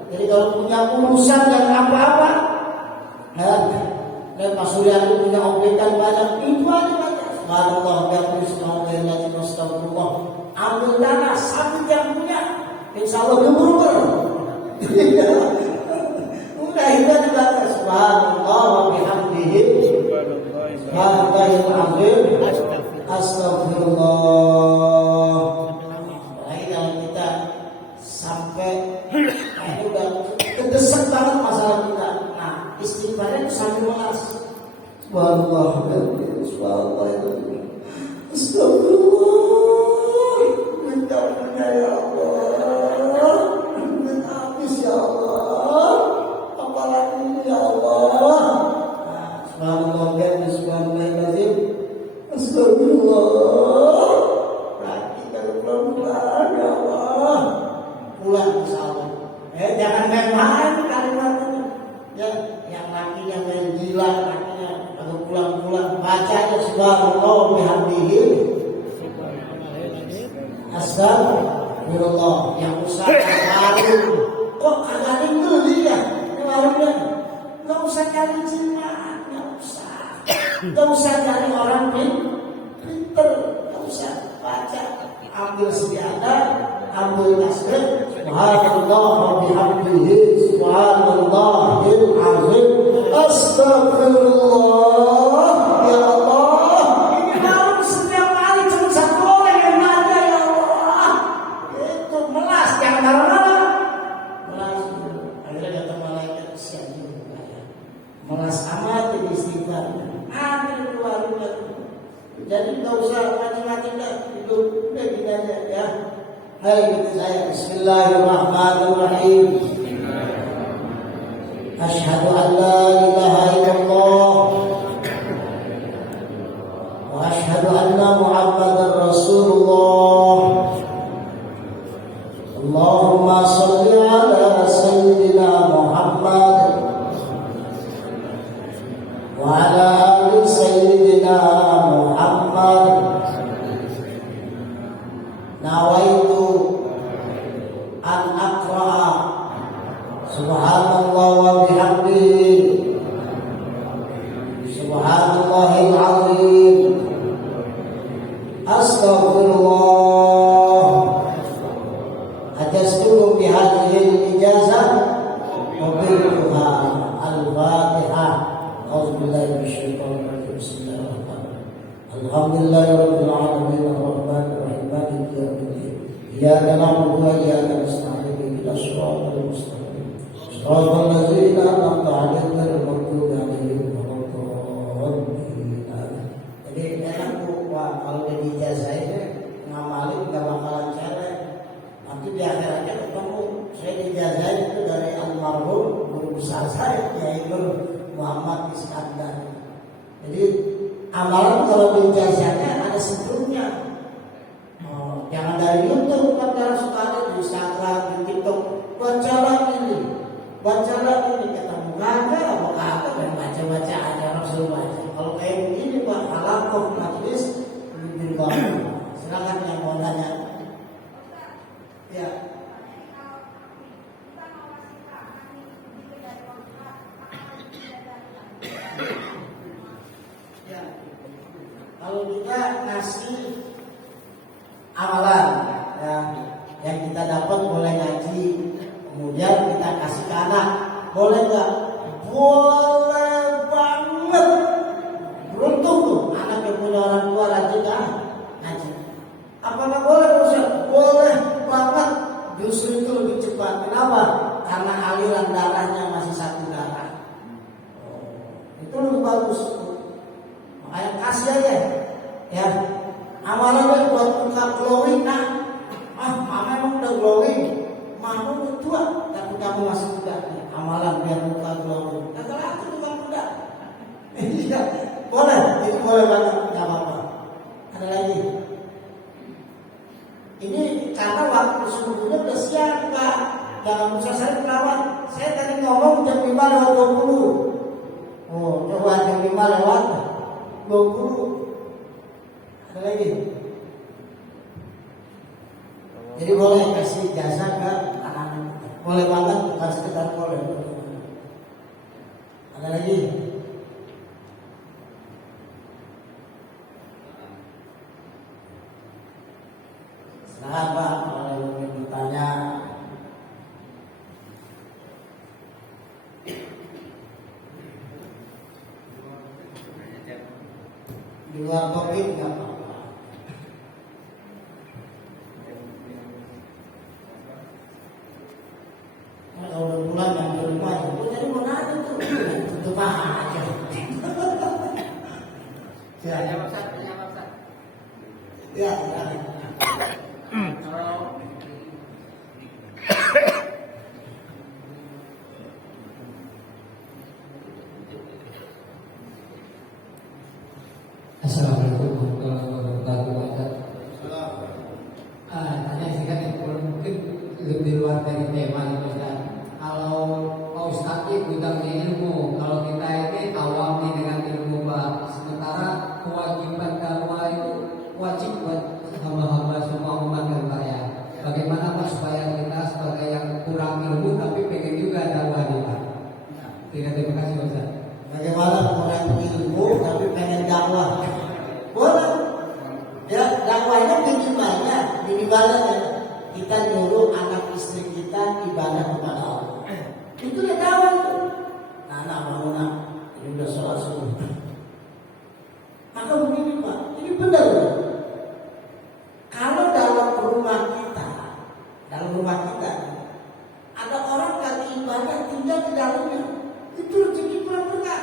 Jadi kalau punya urusan yang apa-apa, dan Pak Surya itu punya obligan banyak, itu aja banyak. Subhanallah, bihamdihi astagfirullah. Ambil dana satu yang punya, insya Allah gebur. Udah itu dibaca subhanallah wa bihamdihi subhanallahil azim astagfirullah. Apalagi kalau kita sampai ini udah kedesak banget masalah kita. Nah, istighfarnya itu sambil melas. Subhanallah, subhanallah itu. Astagfirullah. Minta ya Allah. Minta habis ya Allah. Apalagi ya Allah. Subhanallah dan subhanallahil astagfirullah. Berarti kalau pelan-pelan ya Allah. Pulang insyaallah. Jangan main-main kalimatnya. Ya, yang lakinya main gila, lakinya kalau pulang-pulang baca aja subhanallah bihamdihi astagfirullah. Yang usaha baru kok kagak dibeli ya warungnya, nggak usah cari jimat, nggak usah cari orang pinter, nggak usah baca, ambil sejadah, ambil tasbih, subhanallah wa bihamdihi subhanallahil azim astagfirullah. Ya Allah, ini harus setiap hari cuma satu orang yang nanya ya Allah. Itu melas, jangan marah-marah. Melas, akhirnya kata malaikat siap juga ya. Melas amat ini istighfar. Ambil keluarnya. Jadi nggak usah macam-macam dah, itu udah gini aja ya. Hai kita saya Bismillahirrahmanirrahim. Asyhadu an la ilaha illallah wa asyhadu anna Muhammadar Rasulullah. Allahumma shalli ala sayyidina Muhammad wa ala ali sayyidina Muhammad. Nawaitu an aqra'a subhanallah wa bihamdihi Suratul ladzina an'amta 'alaihim ghairil maghdubi 'alaihim waladdallin. Jadi enak tuh, wah, kalau udah dijazahin ngamalin gak bakalan cerek. Nanti di akhiratnya ketemu saya dijazahin itu dari almarhum guru besar saya yaitu Muhammad Iskandar. Jadi amalan kalau dijazahin ada sebelumnya. Jangan dari YouTube, kan sekarang suka ada di Instagram, di TikTok. Bacalah ini ketemu kagak, apa kagak, dan baca aja harus baca. Kalau kayak begini Pak, halakoh majelis lebih bagus. Silakan yang mau nanya. Ya. Ya. Kalau kita ngasih amalan ya, yang kita dapat boleh ngaji, kemudian kita kasih ke anak, boleh nggak? Boleh banget. Beruntung tuh anak yang punya orang tua rajin ngaji. Apa nggak boleh Ustaz? Boleh banget. Justru itu lebih cepat. Kenapa? Karena aliran darahnya masih satu darah. Itu lebih bagus. Makanya kasih aja ya. Amalannya buat buka glowing, mama emang udah glowing, mama udah tua, tapi kamu masih muda. Amalan biar buka glowing, kagak laku bukan muda. Iya, boleh, itu boleh banget, nggak apa-apa. Ada lagi. Ini karena waktu sebelumnya udah siap Pak. Jangan usah saya kelawat. Saya tadi ngomong jam 5 lewat 20. Oh, coba jam 5 lewat 20. Ada lagi. Jadi boleh kasih jasa ke anak-anak. Boleh banget, bukan sekedar boleh. Ada lagi. Silakan Pak, kalau ingin bertanya. Di luar topik nggak apa-apa. Kalau udah pulang yang di rumah itu jadi mau nanya tuh, tutup aja. Ya, ya. Assalamualaikum warahmatullahi wabarakatuh. Tanya singkat ya, mungkin lebih luar dari tema itu Ustaz. Kalau Pak Ustadz ini gudangnya ilmu, kalau kita ini awam dengan ilmu Pak. Sementara kewajiban dakwah itu wajib buat hamba-hamba semua umat kan Pak ya. Bagaimana Pak supaya kita sebagai yang kurang ilmu tapi pengen juga dakwah nih Pak? Terima kasih Ustaz. Bagaimana kurang ilmu tapi pengen dakwah? Boleh. Ya, dakwahnya minimalnya kita nyuruh anak istri kita ibadah kepada Allah. Itu dia dakwah tuh. Anak bangun, ini udah sholat subuh. Maka begini Pak, ini benar. Kalau dalam rumah kita ada orang lagi ibadah tinggal di dalamnya, itu rezeki kurang berkah.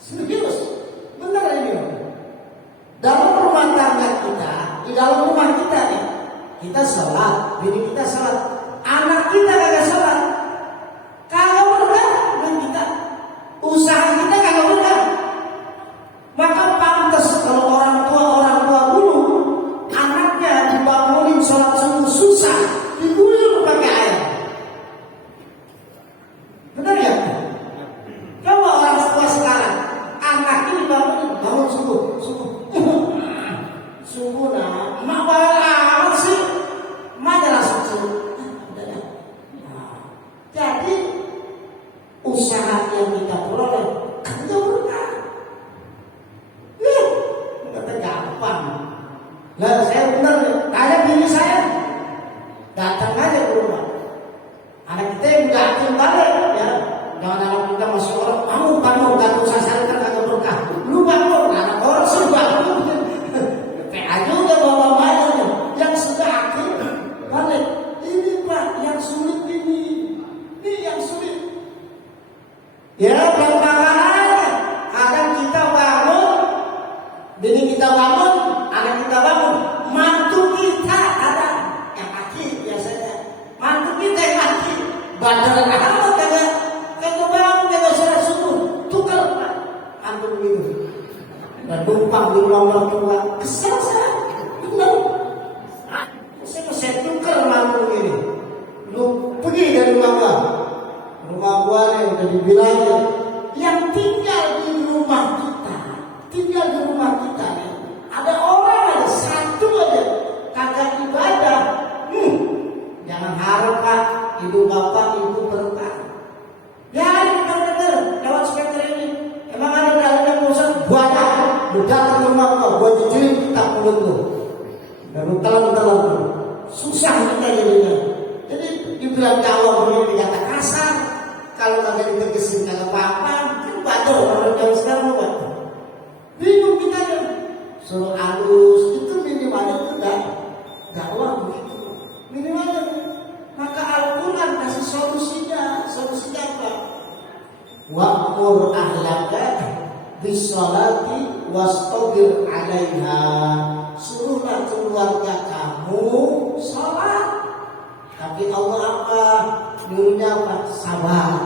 Serius, benar ini. Dalam rumah tangga kita, di dalam rumah kita nih, kita sholat, bini kita sholat, anak kita kagak sholat, kagak berkah dengan kita, usaha kita kagak berkah. Maka pantas kalau orang tua dulu anaknya dibangunin sholat subuh susah, diguyur pakai air. Benar ya? Coba orang tua sekarang, anaknya bangun subuh. Subuh nah, mak bayar amat sih, mak jelas sih. Jadi usaha yang kita peroleh itu berkah. Kata gampang. Lah saya benar, tanya bini saya, datang aja ke rumah. Anak kita yang datang balik, ya. Jangan anak kita masih orang, kamu bangun, gak usah saling kagak berkah. Lu bangun, anak orang serba. Aja udah bawa mainnya yang sudah akhir balik. Ini Pak yang sulit ini yang sulit. Ya, belakangan kadang kita bangun, bini kita bangun, anak kita bangun, mantu kita ada yang mati biasanya. Mantu kita yang mati, badal amat kagak bangun kagak sholat subuh, tukar mantu begitu. Dan numpang di rumah orang tua, kesel saya, benar. Saya tukar mantu begini. Lu pergi dari rumah gua nih udah dibilangin, yang tinggal di rumah kita nih, ada orang ada satu aja kagak ibadah, jangan harap Pak, ibu bapak ibu berkah. Ya bener lewat speaker ini, emang ada dalilnya bosan, gua ada, lu datang ke rumah gua jujurin kitab mulut lu, dan lu telan susah kita jadinya. Jadi dibilang dakwah boleh dikata kasar, kalau kagak ditegesin kagak apa-apa, kan bado kalau jauh sekarang buat. Bingung kita ya. Suruh halus itu minimalnya itu dah dakwah begitu. Minimalnya. Maka Al-Quran kasih solusinya. Solusinya apa? Wa'mur ahlaka bisolati wastabir 'alaiha. Suruhlah keluarga kamu sholat. Tapi Allah apa? Nyuruhnya apa? Sabar.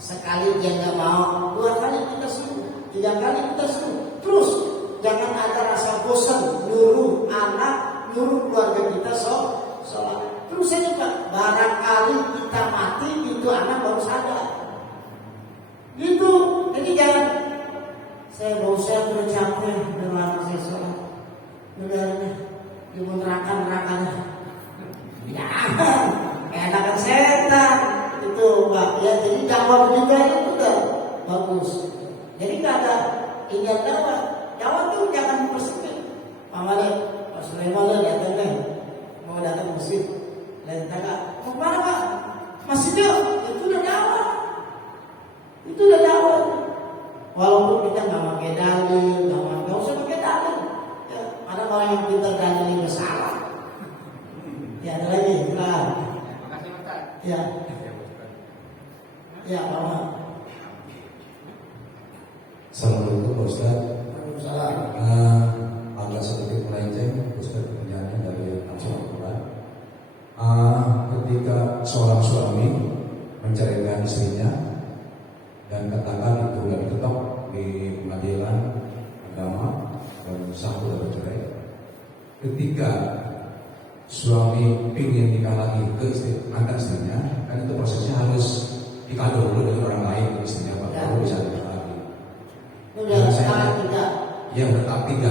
Sekali dia nggak mau, 2 kali kita suruh, 3 kali kita suruh. Terus jangan ada rasa bosan nyuruh anak, nyuruh keluarga kita sholat. Terus aja Pak, barangkali kita mati itu anak baru sadar. Gitu. Jadi jangan saya udah capek dengan anak saya sholat. Udah di neraka. Ya, enakan setan itu Pak. Ya jadi dakwah begitu itu udah bagus. Jadi nggak ada ingat dakwah tuh jangan persempit. Pamannya Pak Sulaiman datang mau datang masjid, lain tanya mau kemana Pak? Masjidnya itu udah dakwah. Walaupun kita nggak pakai dalil, nggak usah pakai dalil. Ya, ada orang yang pintar dalilnya salah. Ya ada lagi, silakan. Makasih Ustaz. Ya. Ya, Pak. Assalamualaikum Pak Ustaz. Waalaikumsalam. Agak sedikit melenceng Ustaz pertanyaannya dari Al-Quran. Ketika seorang suami menceraikan istrinya dan katakan itu tidak diketok di pengadilan agama dan sah sudah bercerai. Ketika suami ingin nikah lagi ke mantan istrinya, kan itu prosesnya harus dikado dulu dari orang lain ke istrinya, baru bisa nikah lagi. Udah tahap 3. Ya udah tahap 3.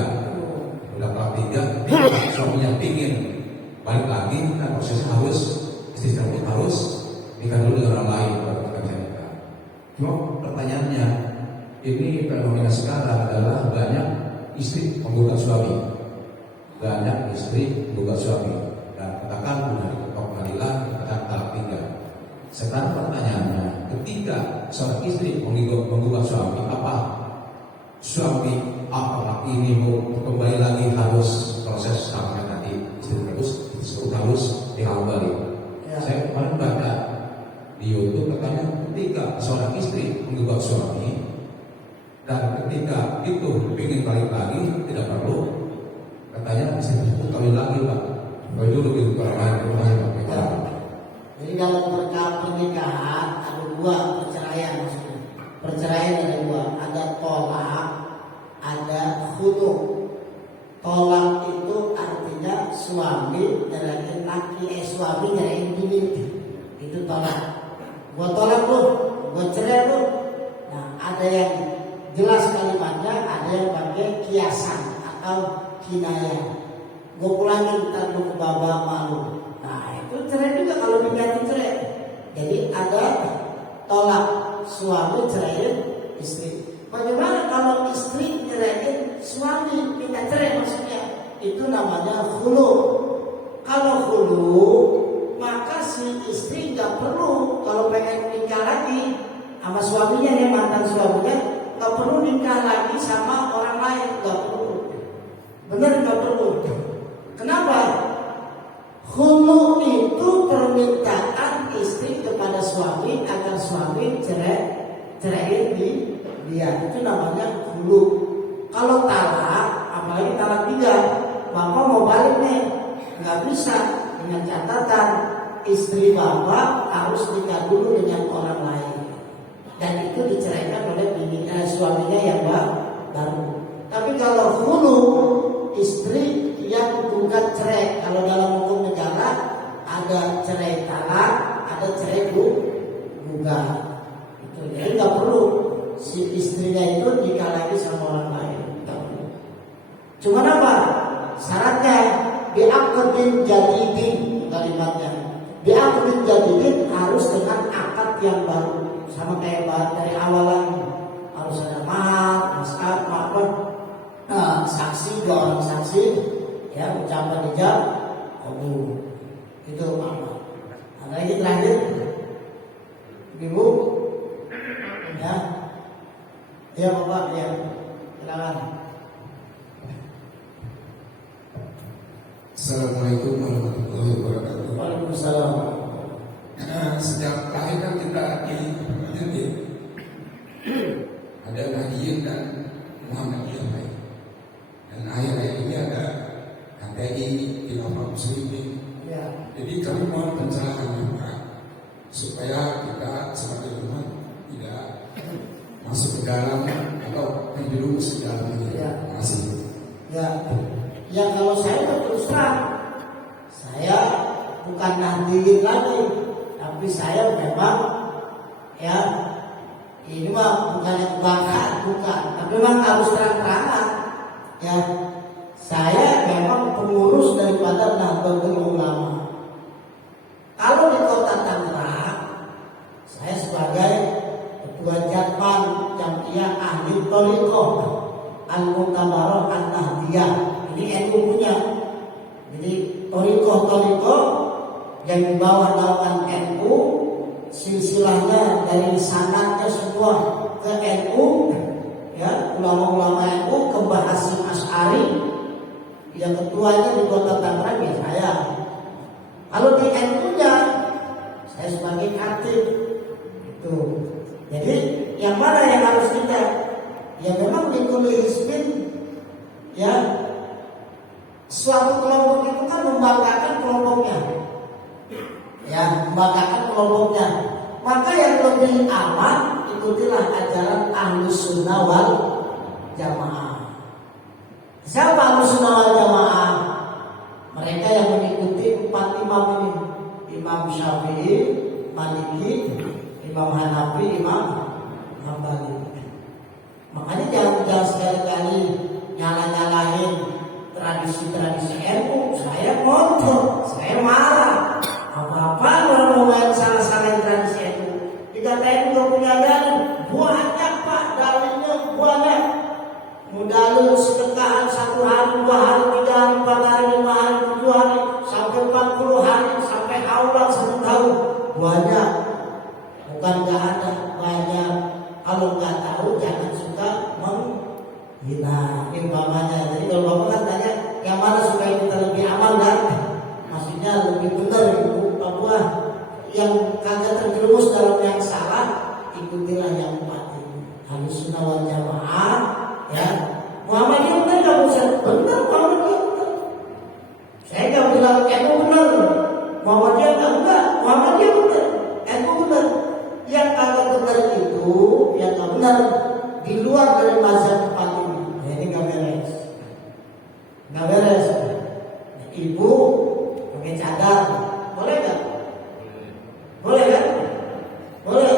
Udah tahap 3, suaminya ingin balik lagi, kan prosesnya harus istri tersebut harus nikah dulu dengan orang lain baru kita bisa nikah. Cuma pertanyaannya, ini fenomena sekarang adalah banyak istri menggugat suami. Banyak istri menggugat suami dan katakan sudah diketok pengadilan, katakan tahap 3. Sekarang pertanyaannya, ketika seorang istri menggugat suami, apa suami apakah ini mau kembali lagi harus proses sampai tadi istri harus dikembali? Ya. Saya kemarin baca di YouTube katanya ketika seorang istri menggugat suami dan ketika itu ingin balik lagi tidak perlu, katanya istri tersebut kawin lagi Pak. Kawin dulu gitu ke orang lain Pak. Jadi dalam pernikahan ada 2 perceraian maksudnya. Perceraian ada 2, ada tolak, ada khulu. Tolak itu artinya suami nyerahin laki, suami nyerahin bini. Itu tolak. Gua tolak lu, gua cerai lu. Nah, ada yang jelas kalimatnya, ada yang pakai kiasan atau kinayah. Gua pulangin ntar lu ke baba malu. Nah, itu cerai juga kalau diganti cerai. Jadi ada tolak, suami ceraiin istri. Bagaimana kalau istri ceraiin suami, minta cerai maksudnya? Itu namanya khulu. Kalau khulu, maka si istri nggak perlu kalau pengen nikah lagi sama suaminya nih, mantan suaminya, nggak perlu nikah lagi sama orang lain, nggak perlu. Benar nggak perlu. Kenapa? Khulu itu permintaan istri kepada suami agar suami cerai cerai dia itu namanya hulu. Kalau talak, apalagi talak 3, bapak mau balik nih, nggak bisa, dengan catatan istri bapak harus nikah dulu dengan orang lain, dan itu diceraikan oleh suaminya yang baru. Tapi kalau hulu, istri yang gugat cerai, kalau dalam hukum negara ada cerai talak, ada cerai gugat. Itu jadi nggak perlu si istrinya itu nikah lagi sama orang lain. Cuman apa? Syaratnya biaqdin jadidin, kalimatnya. Biaqdin jadidin harus dengan akad yang baru, sama kayak dari awalan harus ada mahar, maskah, saksi, 2 orang saksi, ya ucapan ijab kabul. Itu apa? Ada lagi terakhir, Ibu, ya, ya Bapak, ya, silakan. Assalamualaikum warahmatullahi wabarakatuh. Waalaikumsalam. Sejak lahir kan kita di ada Nahdien dan Muhammadiyah, dan ayah-ayah ini ada KTI, Khilafah Muslimin. Ya. Jadi kami mohon pencerahan Pak, supaya kita sebagai umat tidak masuk ke dalam atau terjerumus ke dalam ini. Ya. Terima kasih. Ya kalau saya terus terang, saya bukan Nahdien lagi, tapi saya memang ya ini mah bukan yang kebanggaan, bukan, tapi memang harus terang-terangan. Ya, saya memang pengurus daripada Nahdlatul Ulama. Kalau di Kota Tangerang, saya sebagai ketua Jatman Jam'iyah Ahli Thariqah Al-Mu'tabarah An-Nahdiyah. Ini NU punya. Jadi thariqah yang di bawah naungan NU, silsilahnya dari sanadnya semua ke NU, ya, ulama-ulama NU ke Mbah Hasyim Asy'ari. Yang ketuanya di Kota Tangerang ya saya. Kalau di NU-nya saya sebagai khatib. Itu. Jadi yang mana yang harus kita? Ya memang di kulli hizbin, ya, suatu kelompok itu kan membanggakan kelompoknya, ya, membanggakan kelompoknya. Maka yang lebih aman ikutilah ajaran Ahlus Sunnah wal Jamaah. Siapa Ahlus Sunnah wal Jamaah? Mereka yang mengikuti 4 imam ini: Imam Syafi'i, Maliki, Imam Hanafi, Imam Hambali. Makanya jangan sekali-kali nyala-nyalahin tradisi-tradisi NU. Saya kontrol, saya marah. Apa-apa kalau mau main salah-salahin tradisi NU. Dikatain gak punya dalil, banyak Pak, dalilnya banyak. Mudalil sedekahan 1 hari, 2 hari, 3 hari, 4 hari, 5 hari, 7 hari, sampai 40 hari, sampai aulat 1 tahun. Banyak. Bukan gak ada, banyak. Kalau nggak tahu jangan suka menghina. Ini umpamanya. Jadi kalau bapak kan tanya yang mana supaya kita lebih aman kan? Maksudnya lebih benar itu bahwa yang kagak terjerumus dalam yang salah, ikutilah yang 4 ini. Ahlus Sunnah wal Jamaah, ya. Muhammadiyah benar nggak bisa? Benar, Muhammadiyah benar. Saya nggak bilang NU benar, Muhammadiyah enggak, Muhammadiyah benar, NU benar. Yang kagak benar itu, yang nggak benar di luar dari mazhab 4 ini. Ya, ini nggak beres, nggak beres. Ibu pakai cadar, boleh nggak? Boleh kan? Boleh.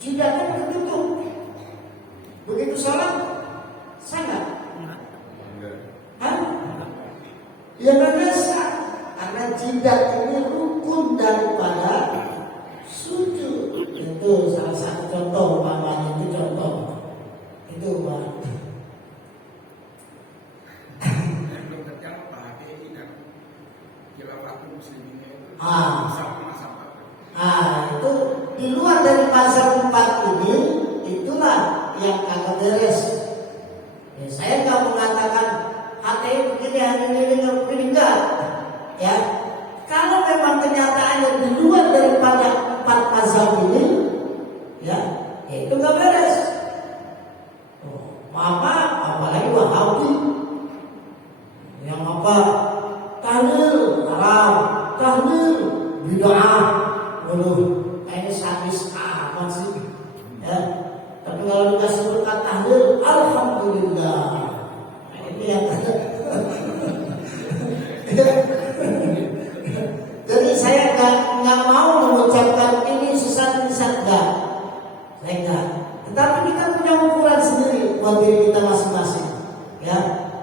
Jidatnya tertutup. Begitu sholat, sah nggak? Hah? Ya nggak bisa, karena jidat ini rukun daripada sujud. Itu salah satu contoh, umpamanya itu contoh. Itu Pak. Itu di luar dari mazhab 4 ini, itulah yang kagak beres. Ya, saya nggak mengatakan HTI begini, begini enggak. Ya, kalau memang kenyataannya di luar daripada 4 mazhab ini, ya, Kayaknya sadis amat sih. Ya. Tapi kalau dikasih berkat tahlil, alhamdulillah. Nah, ini yang jadi saya nggak mau mengucapkan ini sesat enggak. Saya enggak. Tetapi kita punya ukuran sendiri buat diri kita masing-masing. Ya,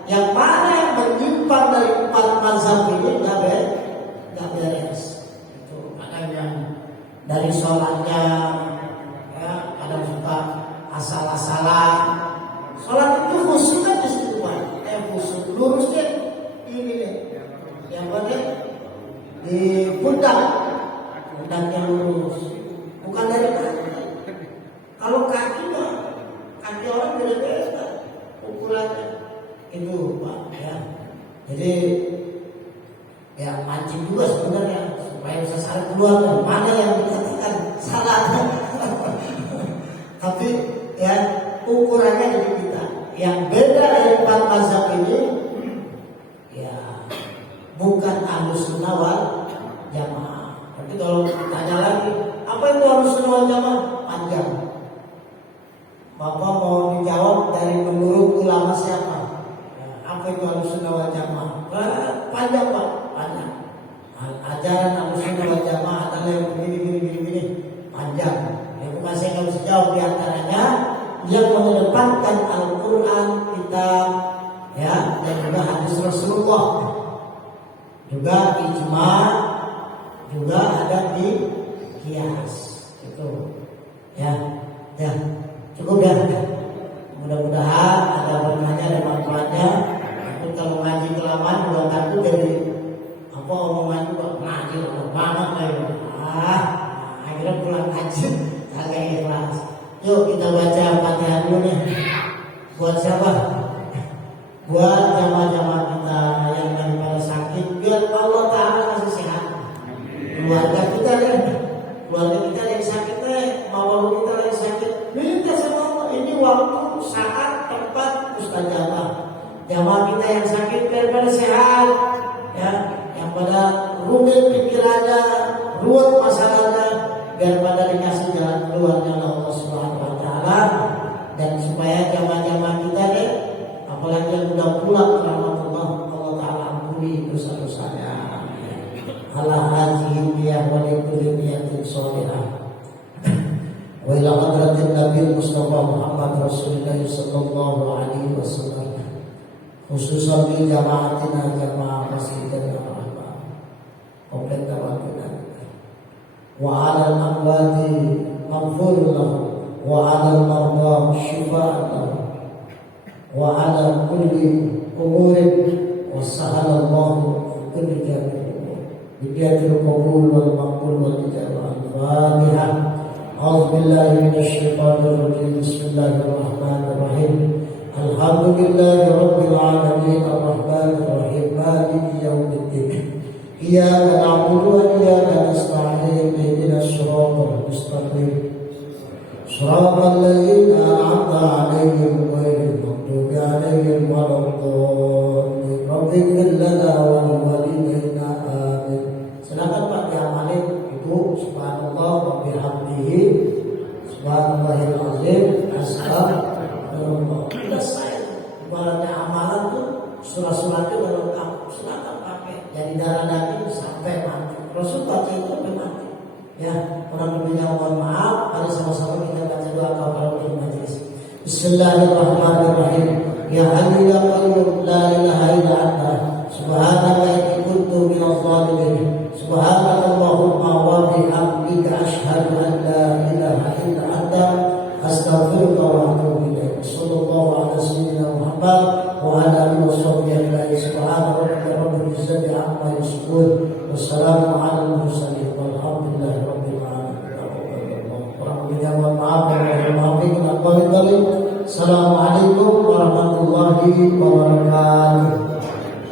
yang mana yang menyimpang dari 4 mazhab ini nggak beres. Itu ada yang dari sholatnya, ya, ada suka asal-asalan. Sholat itu khusyuk kan di situ Pak. Khusyuk lurusnya ini nih, yang penting di pundak yang lurus, bukan dari kaki. Kalau kaki mah kaki orang beda-beda ukurannya itu Pak ya. Jadi ya mancing juga sebenarnya supaya bisa saling keluar mana yang dikatakan salah. Tapi ya ukurannya dari kita. Yang beda dari 4 mazhab ini ya bukan Ahlus Sunnah wal Jamaah. Tapi kalau tanya lagi, apa itu Ahlus Sunnah wal Jamaah? Panjang. Bapak mau dijawab dari menurut ulama siapa? Apa itu Ahlus Sunnah wal Jamaah? Panjang Pak, panjang. Ajaran Ahlus Sunnah wal Jamaah adalah yang begini, panjang. Ya bukan saya nggak bisa jawab di antaranya yang mengedepankan Al-Quran, kitab, ya, dan juga hadis Rasulullah, juga ijma, juga ada di kias, itu, ya. Cukup ya. Mudah-mudahan ada bermanfaatnya, ada manfaatnya. Tapi kalau ngaji kelamaan juga takut jadi apa omongan juga ngaji banget ayo. Akhirnya pulang ngaji agak ikhlas. Yuk kita baca Fatihah dulu nih. Buat siapa? Buat jamaah-jamaah kita yang daripada sakit, biar Allah Ta'ala kasih sehat. Keluarga kita deh, keluarga kita yang sakit deh, mama kita yang sakit. Minta sama Allah, ini waktu, saat, tempat, mustajabah. Jamaah kita yang sakit daripada sehat, ya, yang pada rumit pikirannya, ruwet masalahnya, daripada dikasih jalan keluarnya Allah Subhanahu Wa Taala, dan supaya jamaah-jamaah kita deh, apalagi yang udah pulang ke rahmatullah, Allah Taala ampuni dosa-dosanya. Ala hadhihi niyyah wa likulli niyyatin shalihah. Wa ila hadratin Nabi Mustafa Muhammad Rasulullah sallallahu alaihi wasallam. Khususan di jamaatina jamaah Masjid Al-Rahmah. Komplek tawakkul. Wa 'alal amwati maghfurun lahu wa 'alal marda shifaa'un lahu wa 'ala kulli umurin wa sahalallahu kulli jami'in. Bidiyatul qabul wal maqbul wal ijabah. Al-Fatihah. A'udzu billahi minasy syaithanir rajim. Bismillahirrahmanirrahim. Alhamdulillahi rabbil alamin arrahmanir rahim maliki yaumiddin. Iyyaka na'budu wa iyyaka nasta'in ihdinas siratal mustaqim siratal ladzina an'amta 'alaihim ghairil maghdubi 'alaihim waladdallin. Rabbighfir lana wa liwalidayna amin. Silakan Pak diamalin itu subhanallah wa bihamdihi subhanallahil azim astagfirullah. Selesai. Ibaratnya amalan tuh surat-suratnya udah lengkap. Silakan pakai dari darah daging sampai mati. Rasul baca itu sampai mati. Ya, orang lebihnya mohon maaf. Mari sama-sama kita baca doa kafaratul majlis. Bismillahirrahmanirrahim. Ya Hayyu ya Qayyum la ilaha illa anta subhanaka inni kuntu minadh dhalimin. Subhanakallahumma wa bihamdika asyhadu an la ilaha illa anta astaghfiruka wa atubu ilaik. Sallallahu ala sayyidina Muhammad wa ala alihi washabbihi ajma'in. Subhana rabbika rabbil izzati amma yasifun wa salamun alal mursalin walhamdulillahi rabbil alamin. Mohon maaf Assalamualaikum warahmatullahi wabarakatuh.